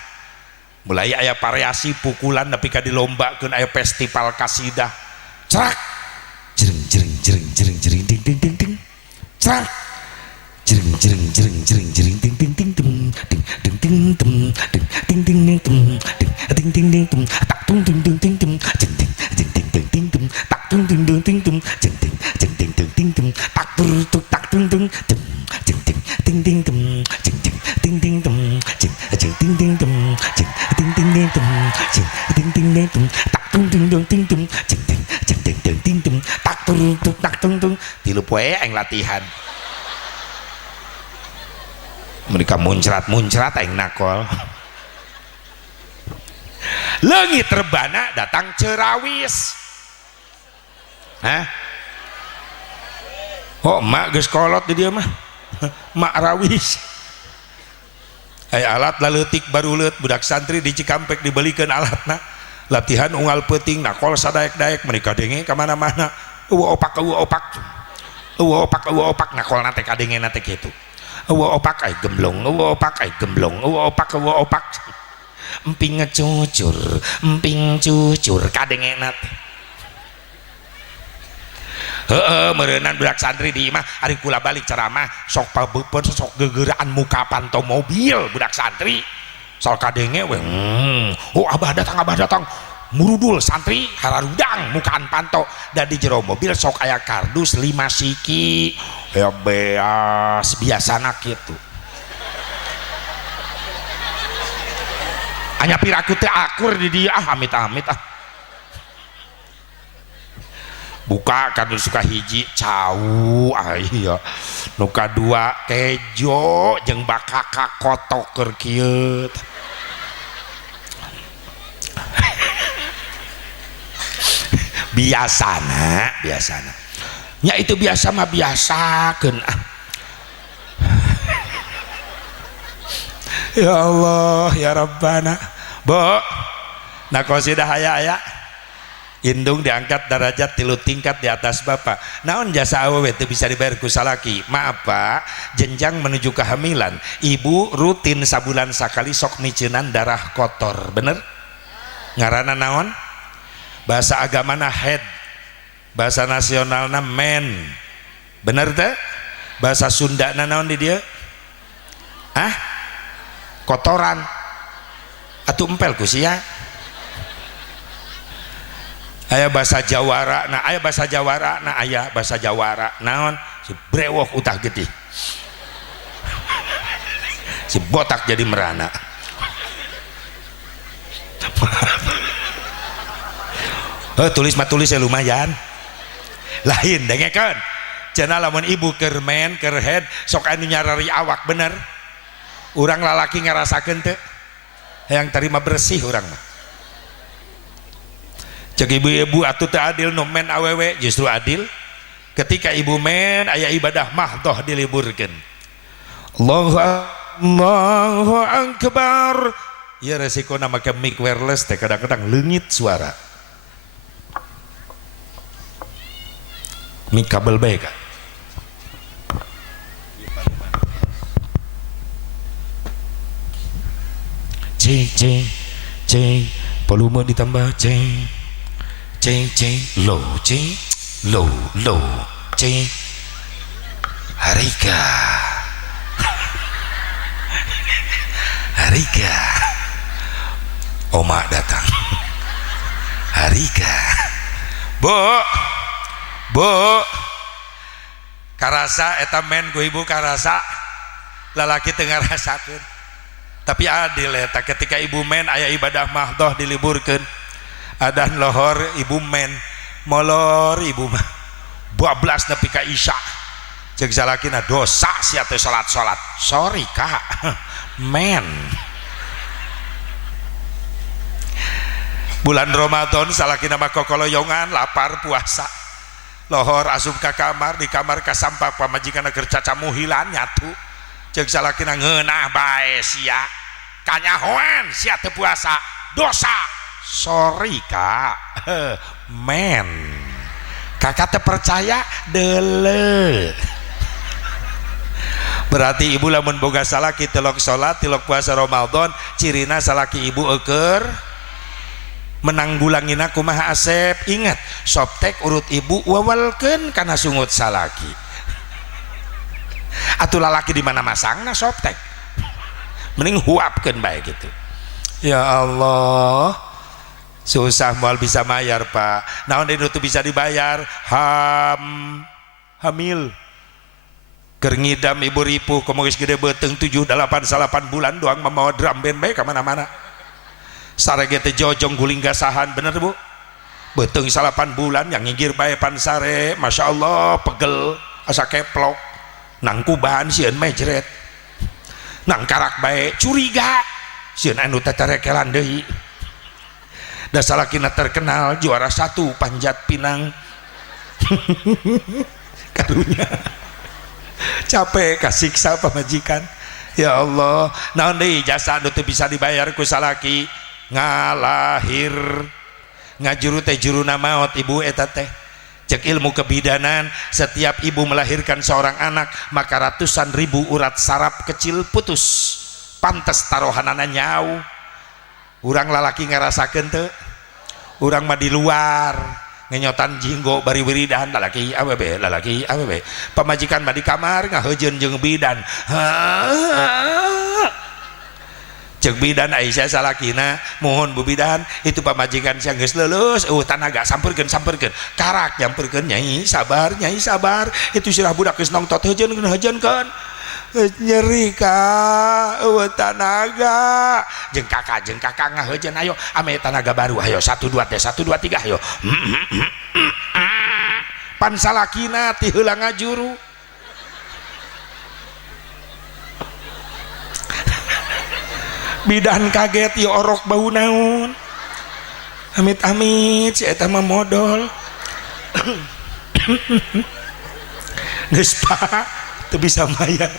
mulai aya variasi pukulan nepi ka dilombakeun aya festival kasidah cerak jering jering jering jering jering ding ding ding ding cerak jering jering jering jering jering ding ding ding ding ding ding ding ding ding ding ding ding ding ding ding tak tung ding ding ding ding jeng ding jeng ding ding ding ding tak tung ding ding ding ding jeng ding jeng ding ding ding ding tak tur tuk tak tung ding jeng jeng ding ding ding ding jeng jeng ding ding ding jeng jeng ding ding ding jeng ding ding ding jeng ding ding ding tak tung ding ding ding ding jeng ding jeng ding ding ding ding tak tur tuk tak tung tung tilu poe aing latihan mereka muncrat aing nakol. Leungit rebana datang cerawis. Hah? Oh mak geus kolot di dia mah. Mak rawis. Aya alat laletik baruleut budak santri di Cikampek dibelikeun alatna. Latihan unggal peuting nakol sadaek-daek mereka denge ka mana-mana. Eueuh opak nakol nate kadenge nate kitu. Eueuh opak ai gemblong, eueuh opak ai gemblong, eueuh opak. Emping cucur kadenge nate. Meureunan budak santri di imah ari kula balik ceramah sok pabeupeun sok gegeuraan muka panto mobil budak santri sok kadenge we oh abah datang murudul santri hararudang mukaan panto dan di jero mobil sok aya kardus 5 siki ya beas biasana kitu anya piraku teh akur di dia amit-amit buka kardus suka hiji cau aya nu kadua kejo jeung bakaka kotok keur kieu biasana nya itu biasa mah biasakeun ya Allah ya Rabbana bo nah qasidah aya indung diangkat derajat 3 tingkat di atas bapak naon jasa awewe teu bisa dibayar ku salaki maaf pak jenjang menuju kehamilan ibu rutin sabulan sakali sok miceunan darah kotor bener ngaranna naon bahasa agamana head bahasa nasionalna men bener teh bahasa Sundana naon di dia kotoran atuh empel ku sia aya bahasa Jawara aya bahasa Jawara naon si brewok utah getih si botak jadi merana tulis ya lumayan lain dengekeun cenah lamun ibu keur men keur head sok anu nyarari awak bener urang lalaki ngarasakeun teu yang terima bersih urang mah cek ibu-ibu atuh teu adil nu men awewe justru adil ketika ibu men aya ibadah mahdoh diliburkeun Allahu akbar ya resiko na make mic wireless teh kadang-kadang leungit suara mic kabel bae ka cek volume ditambah cek low Harika Oma datang Harika bo karasa eta men ku ibu karasa lalaki teu ngarasakeun tapi adil eta ketika ibu men aya ibadah mahdoh diliburkeun adan lohor ibu men molor ibu mah 12 nepi ka isya cek salakina dosa sia teu salat sorry kak men bulan Ramadan salakina mah kokoloyongan lapar puasa lohor asup ka kamar di kamar kasampak pamajikanna keur caca muhilan nyatu cek salakina ngeunah bae sia kanyahoan sia teu puasa dosa sorry kak men kakak terpercaya dele berarti ibu lamun boga salaki telok sholat telok puasa Ramadan cirina salaki ibu eker menanggulangina kumaha Asep ingat soptek urut ibu wawalkeun kana sungut salaki atuh lalaki di mana masangna soptek mending huapkeun bae gitu ya Allah susah moal bisa mayar pak naon itu bisa dibayar hamil keur ngidam ibu ripuh komo geus gede beuteng 7-8 bulan doang mamawa drum band bae ka mana-mana sarege teh jojong guling gasahan bener bu beuteng 8 bulan yang ngigir bae pan sare Masya Allah pegel asa keplok nangkuban sieun mejret nang karak bae curiga sieun anu tatarekelan deui da salakina terkenal juara 1 panjat pinang karunya capek kasiksa pamajikan ya Allah naon deui jasa anu teu bisa dibayar ku salaki ngalahir ngajuru teh juruna maot ibu eta teh cek ilmu kebidanan setiap ibu melahirkan seorang anak maka ratusan ribu urat saraf kecil putus pantes tarohanana nyau urang lalaki ngarasakeun teu urang mah di luar ngenyotan jinggo bari wiridan lalaki awewe pamajikan mah di kamar ngaheujeun jeung bidan cek bidan Aisyah salakina mohon bu bidan itu pamajikan sia geus leuleus tanaga sampeurkeun karak nyampeurkeun nyai sabar itu sirah budak geus nongtot heujeunkeun nyeri ka tanaga jeung kakak ngaheujeun ayo ame tanaga baru ayo 1 2 3 ayo pan salakina ti heula ngajuru bidan kaget ya orok bau naon amit-amit si eta mah modal geus pa teu bisa bayar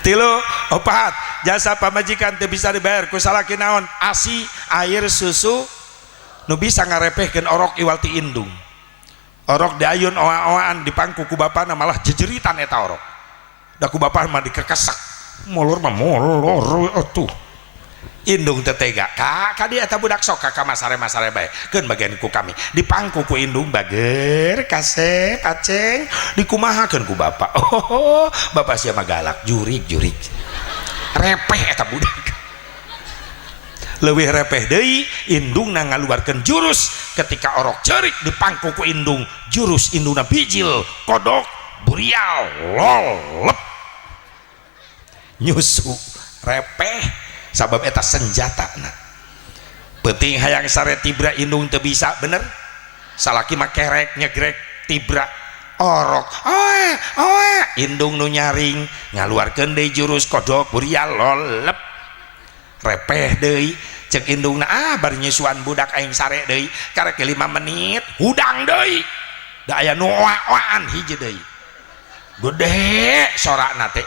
3 4 jasa pamajikan teu bisa dibayar ku salaki naon ASI air susu nu bisa ngarepehkeun orok iwal ti indung orok diayun oa-oaan dipangku ku bapana malah jejeritan eta orok da ku bapa mah dikekesak molor atuh indung tetega ka dia eta budak sok ka masare bae keun bagian ku kami dipangku ku indung bager kasep aceng dikumahakeun ku bapa bapa sia mah galak jurig repeh eta budak leuwih repeh deui indungna ngaluarkeun jurus ketika orok ceurik dipangku ku indung jurus indungna bijil kodok burial lolep nyusu repeh sabab eta senjata penting hayang sare tibra indung teu bisa bener salaki mah kerek nyegrek tibra orok oe indung nu nyaring ngaluarkeun deui jurus kodok burial lolep repeh deui cek indungna bari nyusuan budak aing sare deui karek 5 menit hudang deui da aya nu oa-oaan hiji deui gede sorakna teh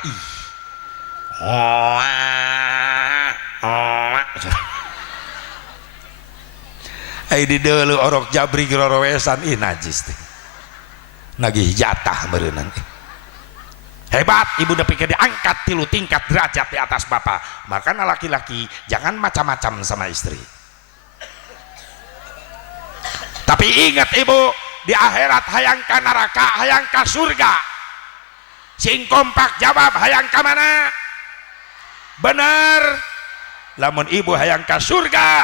ai di deuleu orok jabri rorowesan najis teh nagih jatah meureunang hebat ibu da pikir diangkat 3 tingkat derajat di atas bapak makanya laki-laki jangan macam-macam sama istri tapi ingat ibu di akhirat hayang ka neraka hayang ka surga sing kompak jawab hayang ka mana bener lamun ibu hayang ka surga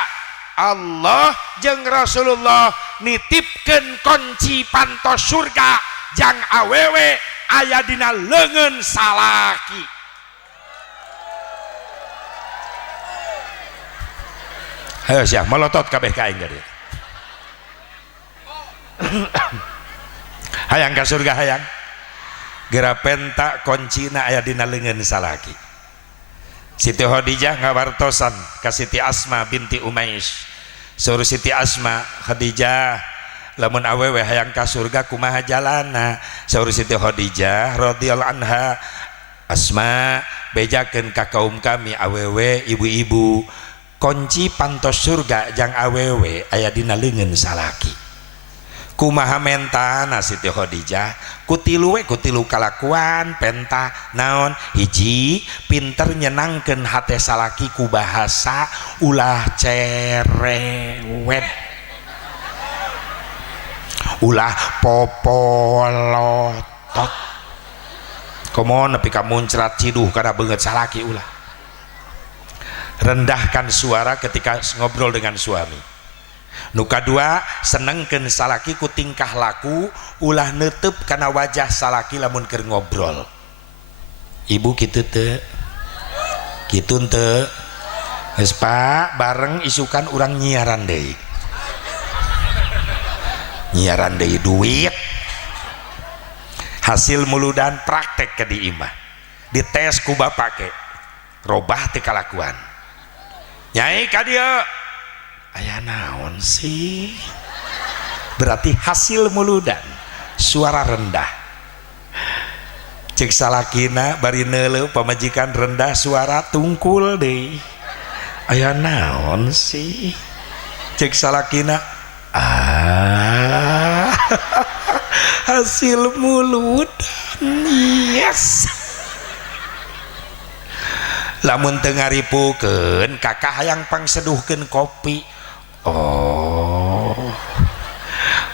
Allah jeung Rasulullah nitipkeun kunci pantos surga jang awewe aya dina leungeun salaki ayo sia melotot kabeh ka aing geudeui hayang ka surga hayang geura penta kuncina aya dina leungeun salaki Siti Khadijah ngawartosan ka Siti Asma binti Umais suruh Siti Asma Khadijah lamun awewe hayang ka surga kumaha jalanna suruh Siti Khadijah radhiyallahu anha Asma bejakeun ka kaum kami awewe ibu-ibu kunci pantos surga jang awewe aya dina leungeun salaki kumaha mentana Siti Khadijah kutilu kalakuan penta naon hiji pinter nyenangkeun hate salaki ku bahasa ulah cerewet ulah popolotot komo nepi ka muncrat ciduh kana beungeut salaki ulah rendahkan suara ketika ngobrol dengan suami nu kadua senengkeun salaki ku tingkah laku ulah neuteub kana wajah salaki lamun keur ngobrol ibu kitu teu kitu teu geus Pak bareng isukan urang nyiaran deui duit hasil muludan praktek ke di imah dites ku bapak ke robah teu kalakuan nyai ka dieu aya naon sih berarti hasil muludan suara rendah cek salakina bari neuleuh pamajikan rendah suara tungkul deui aya naon sih cek salakina hasil muludan yes lamun teu ngaripukeun kakak hayang pangseduhkeun kopi oh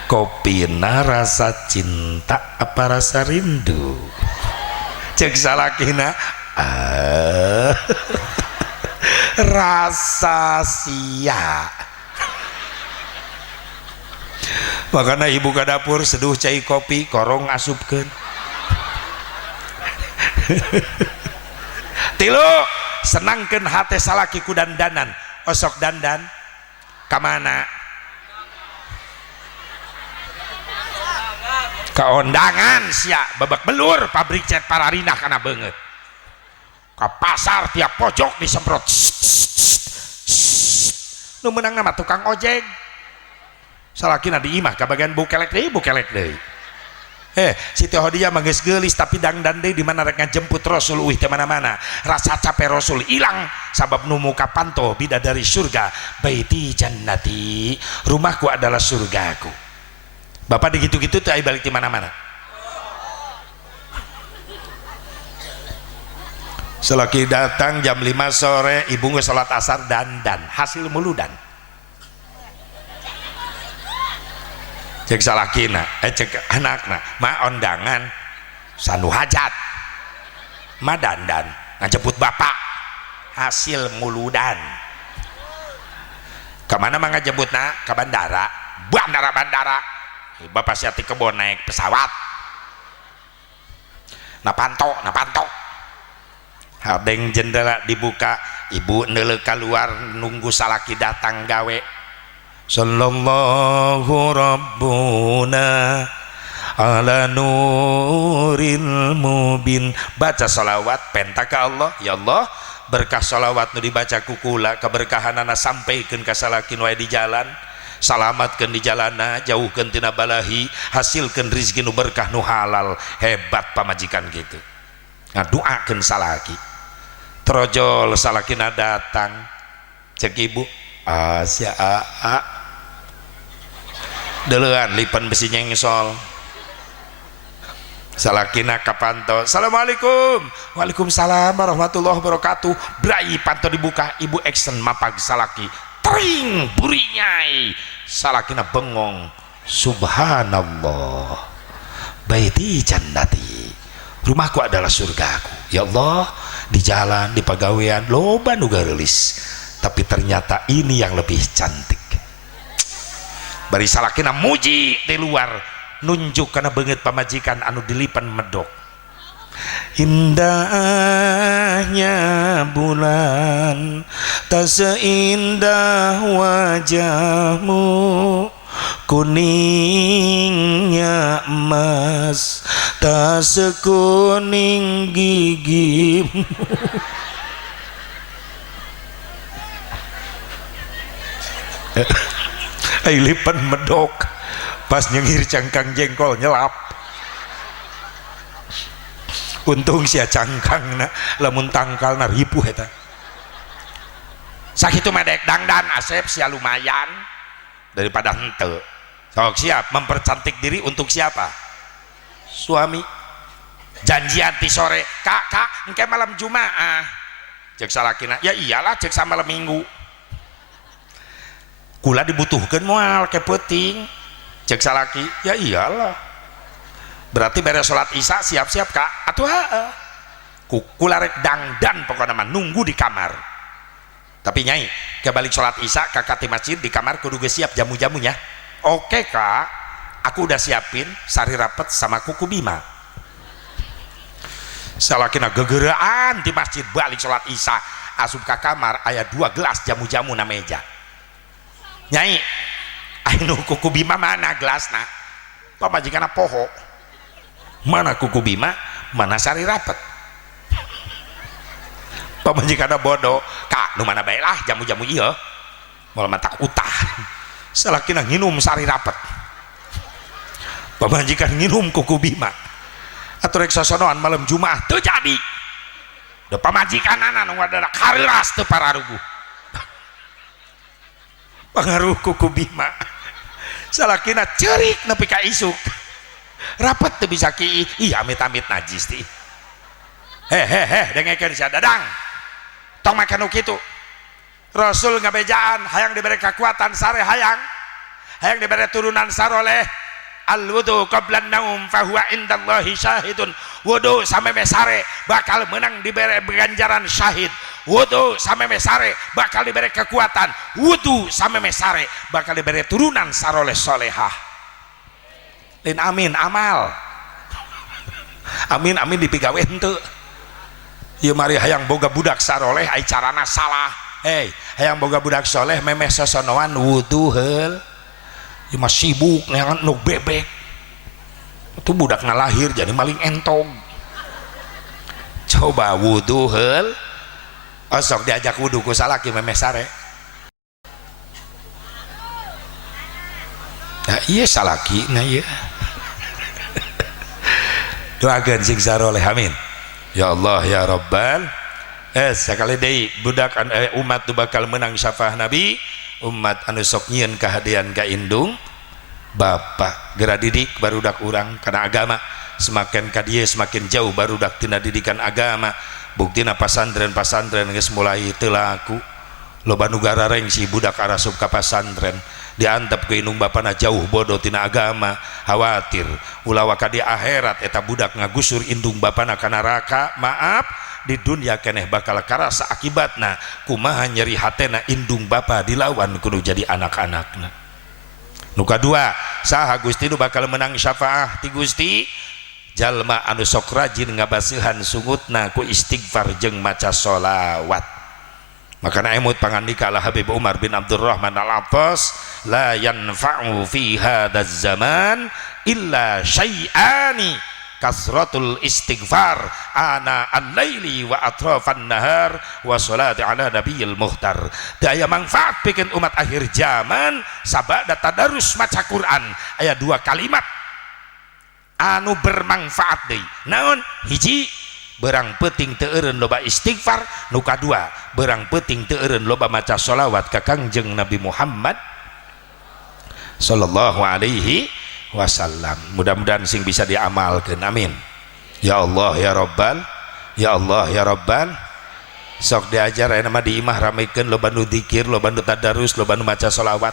kopina rasa cinta apa rasa rindu cek salakina rasa sia makanya ibu ke dapur seduh cai kopi korong asupkeun tilu senangkeun hate salaki ku dandanan osok dandan kamana keondangan sia babak belur pabrik cat Pararinah kana beungeut ka pasar tiap pojok disemprot nu meunang nama tukang ojek salakina di imah ka bagian bukelek deui Siti Khadijah mah geus geulis tapi dangdan deui di mana rek ngajemput Rasul uih teh mana-mana rasa capek Rasul ilang sabab nu muka panto bidadari surga baiti jannati rumahku adalah surgaku bapak digitu-gitu tuh balik di mana-mana selagi datang jam 5 sore ibu nge sholat asar dandan hasil muludan cek salakina cek anakna ma ondangan sandu hajat ma dandan ngajemput bapak hasil muludan kemana mah ngajemputna ke bandara bapak siati kebon naik pesawat napanto hadeng jendela dibuka ibu neuleuh keluar nunggu salaki datang gawe sallallahu rabbuna ala nuril mubin baca salawat penta ka Allah ya Allah berkah salawat nu dibaca kukula keberkahanana sampaikeun ka salakin wae di jalan salamatkeun di jalanna jauhkeun tina balahi hasilkeun rezeki nu berkah nu halal hebat pamajikan gitu ngadoakeun salaki trojol salakina datang cek ibu sia deulean lipan besi nyengsol salakina kapanto assalamualaikum waalaikumsalam warahmatullahi wabarakatuh brai panto dibuka ibu action mapag salaki tring burinyai salakina bengong subhanallah baiti jannati rumahku adalah surgaku ya Allah di jalan di pagawean loba nu gareulis tapi ternyata ini yang lebih cantik bari salakina muji di luar nunjuk karena banget pamajikan anu dilipan medok indahnya bulan tak seindah wajahmu kuningnya emas tak sekuning gigimu lipan medok pas nyengir cangkang jengkol nyelap untung sia cangkangna lamun tangkalna ripuh eta sakitu medek dangdan asep sia lumayan daripada henteu sok siap mempercantik diri untuk siapa suami janjian ti sore kak engke malam Jumaah cek salakina ya iyalah cek sama malam minggu kula dibutuhkan moal ke penting cek salaki ya iyalah berarti beres sholat isya siap-siap kak atuh kula rek dangdan pokoknya mah nunggu di kamar tapi nyai kebalik sholat isya kakak di masjid di kamar kudu geus siap jamu-jamunya oke kak aku udah siapin sari rapet sama kuku bima salakina gegeraan di masjid balik sholat isya asup ke kamar aya 2 gelas jamu-jamu na meja nyai anu kuku bima mana gelasna pamajikanna poho mana kuku bima mana sari rapet pamajikanna bodoh kak nu mana bae lah jamu-jamu ieu moal mata utah salakina nginum sari rapet pamajikan nginum kuku bima atuh rek sosonoan malam Jumat teu jadi da pamajikanana nu wadana kareras teu pararuguh pangaruh kuku bima salakina ceurik nepi ka isuk rapet teu bisa ki ih amit-amit najis ti dengekeun sia dadang tong make nu kitu Rasul ngabejaan hayang diberi kekuatan sare hayang diberi turunan saroleh al wudu qabla naum fahuwa indallahi syahidun wudu sameme sare bakal menang diberi ganjaran syahid wudu sameme sare bakal diberi kekuatan wudu sameme sare bakal diberi turunan saroleh solehah lin amin amal amin dipigawe henteu ieu mari hayang boga budak saroleh ai carana salah hayang boga budak soleh memeh sosonoan wudu heul ieu mah sibuk neangan nu bebek itu budak ngalahir jadi maling entong coba wudu heul osok diajak wudu ku salaki memeh sare nah iya salaki nah iya doakeun sing saroleh amin ya Allah ya Rabbal sekali deui budak umat tu bakal menang syafaah Nabi umat anu sok nyieun kahadian ka indung bapak gera didik barudak urang kana agama semakin ka dieu semakin jauh barudak tina didikan agama buktina pasantren geus mulai teu laku loba nu garareng si budak arasup ka pasantren diantep ke indung bapana jauh bodoh tina agama khawatir ulah ka di akhirat eta budak ngagusur indung bapana ka neraka maaf di dunia keneh bakal karasa akibatna kumaha nyeri hatena indung bapa dilawan kudu jadi anak-anakna nu kadua saha Gusti nu bakal menang syafaah ti Gusti jalma anu sok rajin ngabaseuhan sungutna ku istighfar jeung maca sholawat makana emut pangandika lah Habib Umar bin Abdurrahman al-Attas la yanfa'u fi hadzal zaman illa syai'ani kasratul istighfar ana al-laili wa atrafan nahar wa salati ala nabiyil muhtar daya manfaat pikeun umat akhir zaman sabada tadarus maca Quran aya dua kalimat anu bermanfaat deui naon hiji berang peuting teu eureun loba istighfar nu kadua berang peuting teu eureun loba maca sholawat ka Kangjeng Nabi Muhammad sallallahu alaihi wasallam mudah-mudahan sing bisa diamalkeun amin ya Allah ya Rabbal ya Allah ya Rabbal sok diajar aya mah di imah ramekeun loba nu dzikir loba nu tadarus loba nu maca sholawat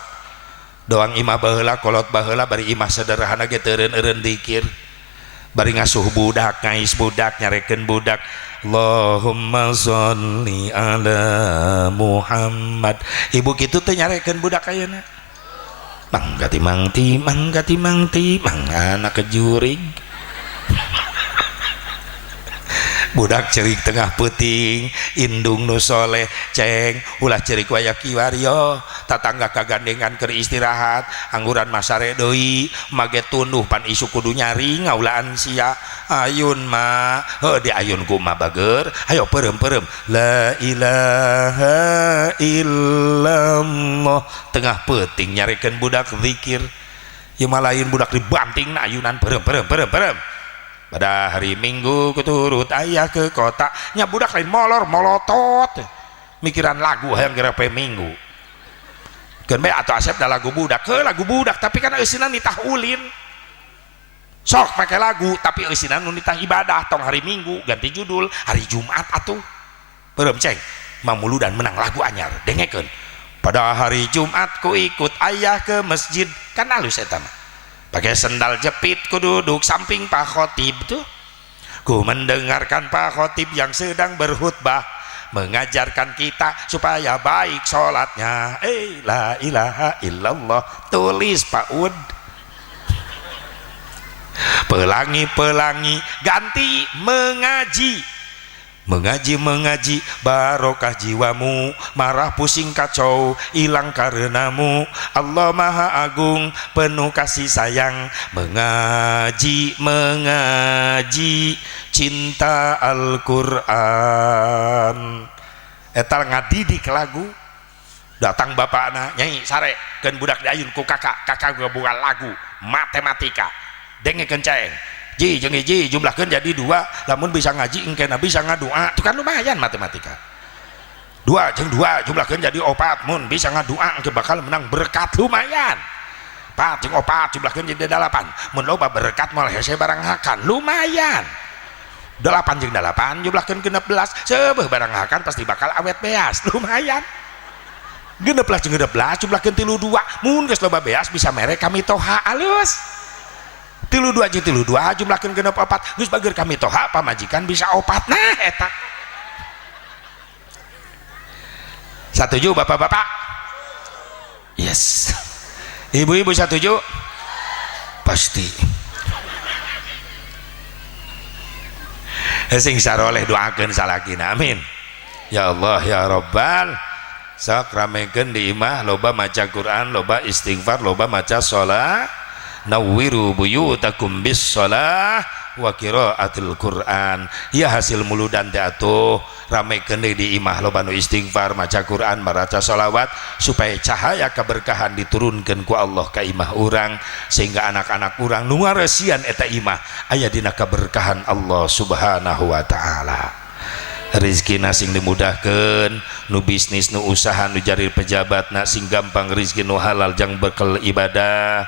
doang imah baheula kolot baheula bari imah sederhana ge teu eureun dzikir bari ngasuh budak ngais budak nyarekeun budak Allahumma sholli ala Muhammad ibu kitu teh nyarekeun budak ayeuna manggati mangana kejurig budak cerik tengah peuting indung nu soleh ceng ulah cerik waya kiwario tatangga kagandengan keur istirahat angguran masare deui mage tunduh pan isu kudu nyari ngaulaan sia ayun mah di ayun kumaha bager hayo peureum la ilaha illallah tengah peuting nyarekeun budak zikir ieu mah lain budak dibanting na ayunan peureum pada hari Minggu kuturut ayah ke kota nya budak lain molor molotot mikiran lagu hayang gerepe Minggu keun bae atuh asep da lagu budak tapi kan eusina nitah ulin sok pakai lagu tapi eusina nu nitah ibadah tong hari Minggu ganti judul hari Jumat atuh peureum ceng mamuludan menang lagu anyar dengekeun pada hari Jumat ku ikut ayah ke masjid kan halus eta mah pakai sendal jepit ku duduk samping Pak Khotib tuh ku mendengarkan Pak Khotib yang sedang berkhutbah mengajarkan kita supaya baik sholatnya la ilaha illallah tulis Pak Ud pelangi ganti mengaji barokah jiwamu marah pusing kacau hilang karenamu Allah Maha Agung penuh kasih sayang mengaji cinta Al-Quran eta ngadidik lagu. Datang bapakna nyanyi sare keun budak diayun ku kakak buka lagu matematika dengekeun caeng ji jeung hiji jumlahkeun jadi 2 lamun bisa ngaji engkena bisa ngadua itu kan lumayan matematika 2 jeung 2 jumlahkeun jadi 4 mun bisa ngadua engke bakal menang berkat lumayan 4 jeung 4 jumlahkeun jadi 8 mun loba berkat moal hese barang hakan lumayan 8 jeung 8 jumlahkeun ke 16 seubeuh barang hakan pasti bakal awet beas lumayan 16 jeung 16 jumlahkeun 32 mun geus loba beas bisa mere kami toha alus 32 jeung 32 jumlahkeun genep 4 geus bager kami toha pamajikan bisa 4 nah eta satuju bapak-bapak yes ibu-ibu satuju pasti sing saroleh doakeun salakina amin ya Allah ya Rabbal sok ramekeun di imah loba maca Quran loba istighfar loba maca shalah nawwiru buyutakum bis shalah wa qiraatil Quran ya hasil muludan teh atuh ramekeun deui di imah loba nu istighfar maca Quran maca shalawat supaya cahaya keberkahan diturunkeun ku Allah ka imah urang sehingga anak-anak urang nu ngaresian eta imah aya dina keberkahan Allah subhanahu wa ta'ala rizkina sing dimudahkeun nu bisnis nu usaha nu jari pejabatna sing gampang rizki nu halal jang bekal ibadah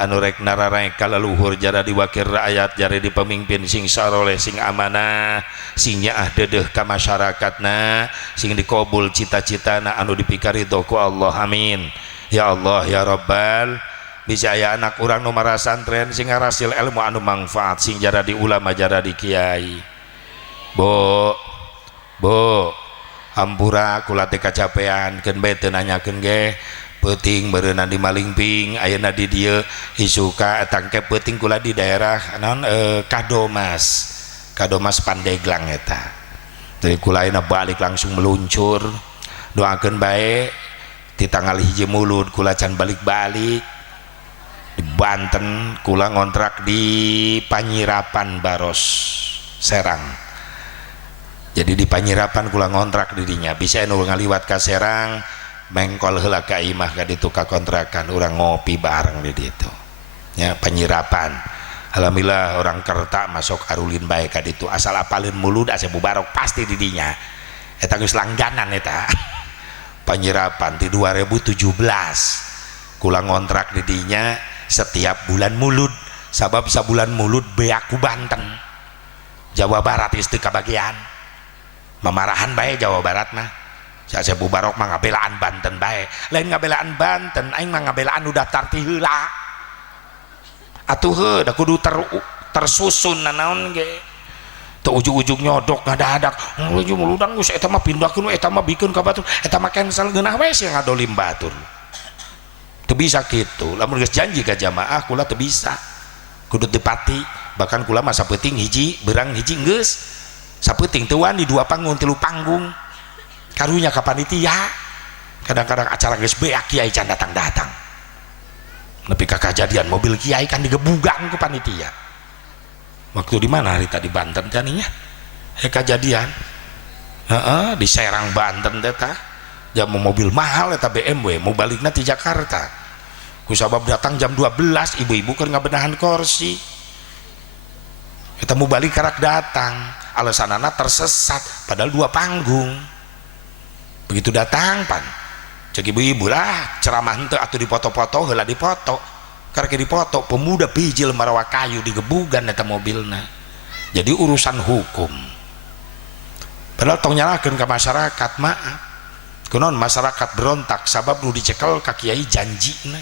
anu rek nararaek kalaluhur jara diwakil rakyat jari di pemimpin sing saroleh sing amanah sing nyaah dedeh ka masyarakatna sing dikabul cita-citana anu dipikaridho ku Allah amin ya Allah ya Rabbal bisa aya anak urang nu marasantren sing ngarasil ilmu anu manfaat sing jara di ulama jara di kiai Bu hampura kula teh kacapean keun bae teu nanyakeun ge peuting beureunan di Malingping ayeuna di dieu isuka tangke peuting kula di daerah naon Kadomas Pandeglang eta jadi kula ayeuna balik langsung meluncur doakeun bae ti tanggal 1 Mulud kula can balik-balik di Banten kula ngontrak di Panyirapan Baros Serang jadi di Panyirapan kula ngontrak dirinya bisa anu ngaliwat ka Serang mengkol heula ka imah ka ditu ka kontrakan urang ngopi bareng di ditu nya Panyirapan alhamdulillah orang Kerta masuk arulin bae ka ditu asal apalin mulud asa bubarok pasti di dinya eta geus langganan eta Panyirapan di 2017 kula ngontrak di dinya setiap bulan mulud sabab sabulan mulud beak ku Banten Jawa Barat geus teu kabagian memarahan bae Jawa Barat mah saya bubarok mah ngabelaan Banten bae lain ngabelaan Banten aing mah ngabelaan udah daftar ti heula atuh heuh da kudu tersusun nanaon ge teu ujug-ujug nyodok ngadadak ujug muludan geus eta mah pindahkeun eta mah bikeun ka batur eta mah cancel geunah we sia ngadolim batur teu bisa kitu lamun geus janji ka jamaah kula teu bisa kudu tepati bahkan kula mah sapeuting hiji berang hiji geus sapeuting teu wani 2 panggung 3 panggung karunya ka panitia kadang-kadang acara geus beak kiai can datang-datang nepi ka kajadian mobil kiai kan digebugang ku panitia waktu di mana hari tadi Banten tadinya kejadian di Serang Banten teh jam mobil mahal eta BMW mau balikna ti Jakarta kusabab datang jam 12 ibu-ibu keur ngabenahan kursi kita mau balik karak datang alasanana tersesat padahal 2 panggung begitu datang pan cek ibu-ibu lah ceramah henteu atuh dipoto-poto heula dipoto karek dipoto pemuda pijil marawa kayu digebugan eta mobilna jadi urusan hukum padahal tong nyalakeun ka masyarakat maaf kunaon masyarakat berontak sabab nu dicekel ka kiai janjina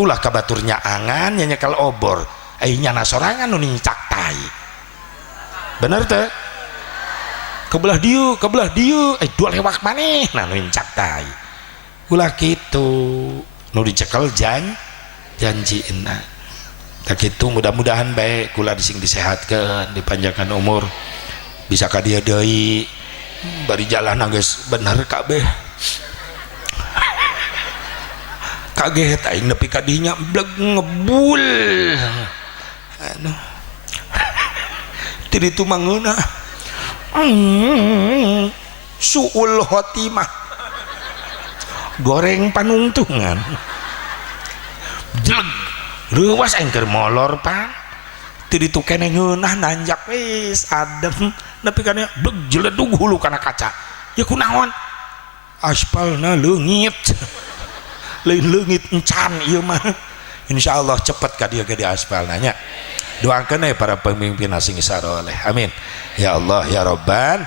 ulah ka batur nyaangan nya nyekel obor ai nyana sorangan nu nincak tai bener teh kebelah dieu dua lewak maneh nah nincak tai ulah kitu nu dicekel janjina tak kitu mudah-mudahan bae kula dising disehatkeun dipanjangkan umur bisa ka dieu deui bari jalan geus bener kabeh kaget aing nepi ka dinya bleg ngebul aduh ti ditu mangeuna suul khotimah goreng panungtungan jeleg leuwas aing keur molor Pak teu ditu keneh ngeunah nanjak wis adem nepi kana beg jeledug hulu kana kaca ya kunaon aspalna leungit lain leungit encan ieu mah insyaallah cepet ka dieu ge di aspalna nya doakeun para pemimpin sing saroleh amin ya Allah ya Rabbal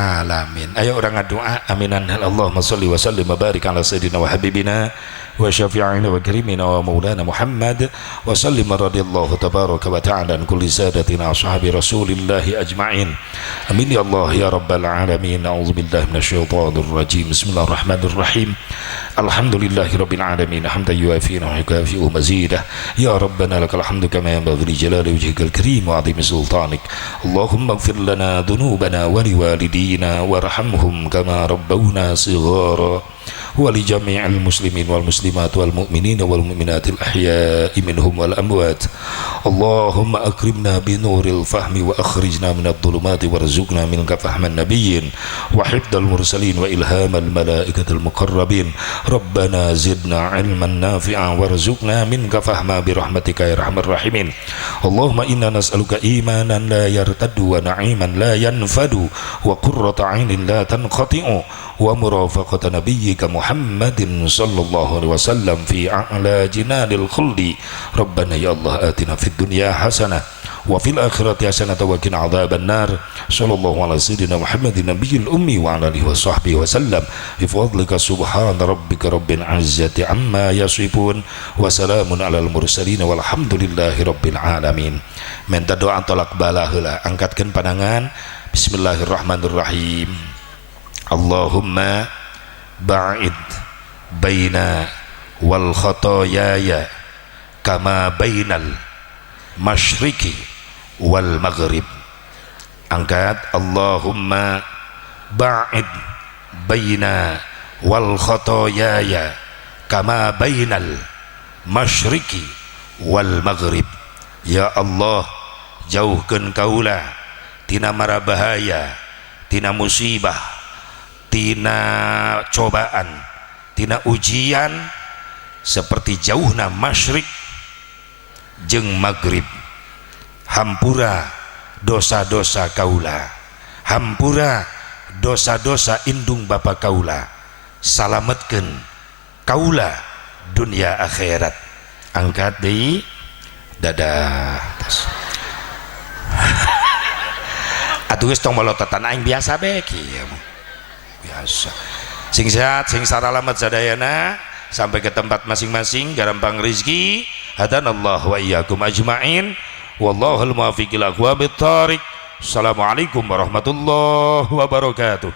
alamin. Ayo orang ngadoa aminan. Allahumma shalli wa sallim wa barik ala sayyidina wa habibina wa syafi'ina wa karimina wa maulana Muhammad wa sallim radhiyallahu tabaraka wa ta'ala an kulli sadatina ashabi Rasulillah ajma'in. Amin ya Allah ya rabbal alamin. A'udzubillahi minasyaitonir rajim. Bismillahirrahmanirrahim. Alhamdulillahirabbil alamin hamdan yuafi wa yukafi'u mazidah ya rabbana lakal hamdu kama yanbaghi li jalali wajhikal karim wa 'azimi sultanik. Allahumma ighfir lana dhunubana wa liwalidina warhamhum kama rabbawna shighara wa li jami'il muslimin wal muslimat wal mu'minina wal mu'minatil ahya'i minhum wal amwat. Allahumma akrimna bi nuril fahmi wa akhrijna minadh dhulumati warzuqna minka fahman nabiyyin wa hifdzal mursalin wa ilhamal malaikatil muqarrabin. Rabbana zidna ilman nafi'a warzuqna minka fahma bi rahmatika ya arhamar rahimin. Allahumma inna nas'aluka imanan la yartaddu wa na'iman la yanfadu wa qurrata 'ainin la tanqati'u wa murafaqata nabiyyika Muhammadin sallallahu alaihi wasallam fi a'la jinanil khuldi. Rabbana ya Allah atina fid dunya hasanah wa fil akhirati hasanah wa qina adzaban nar. Sallallahu ala sayyidina Muhammadin nabiyil ummi wa ala alihi wa sahbihi wasallam bi fadlika subhana rabbika rabbil izzati amma yasifun wa salamun alal mursalin walhamdulillahi rabbil alamin. Minta doa tolak bala heula, angkatkeun pandangan. Bismillahirrahmanirrahim. Allahumma ba'id baina wal khotoyaya kama bainal masyriqi wal maghrib. Angkat. Allahumma ba'id baina wal khotoyaya kama bainal masyriqi wal maghrib. Ya Allah, jauhkeun kaula tina mara bahaya, tina musibah, tina cobaan, tina ujian seperti jauhna masyrik jeung maghrib. Hampura dosa-dosa kaula, hampura dosa-dosa indung bapa kaula, salametkeun kaula dunia akhirat. Angkat deui dadah. Atuh geus tong malototan aing biasa bae kieu biasa. Sing sehat sing saralamet sadayana sampai ke tempat masing-masing garampang rezeki. Hadanallahu wa iyyakum ajmain. Wallahul muwaffiq ila aqwamit thoriq. Assalamualaikum warahmatullahi wabarakatuh.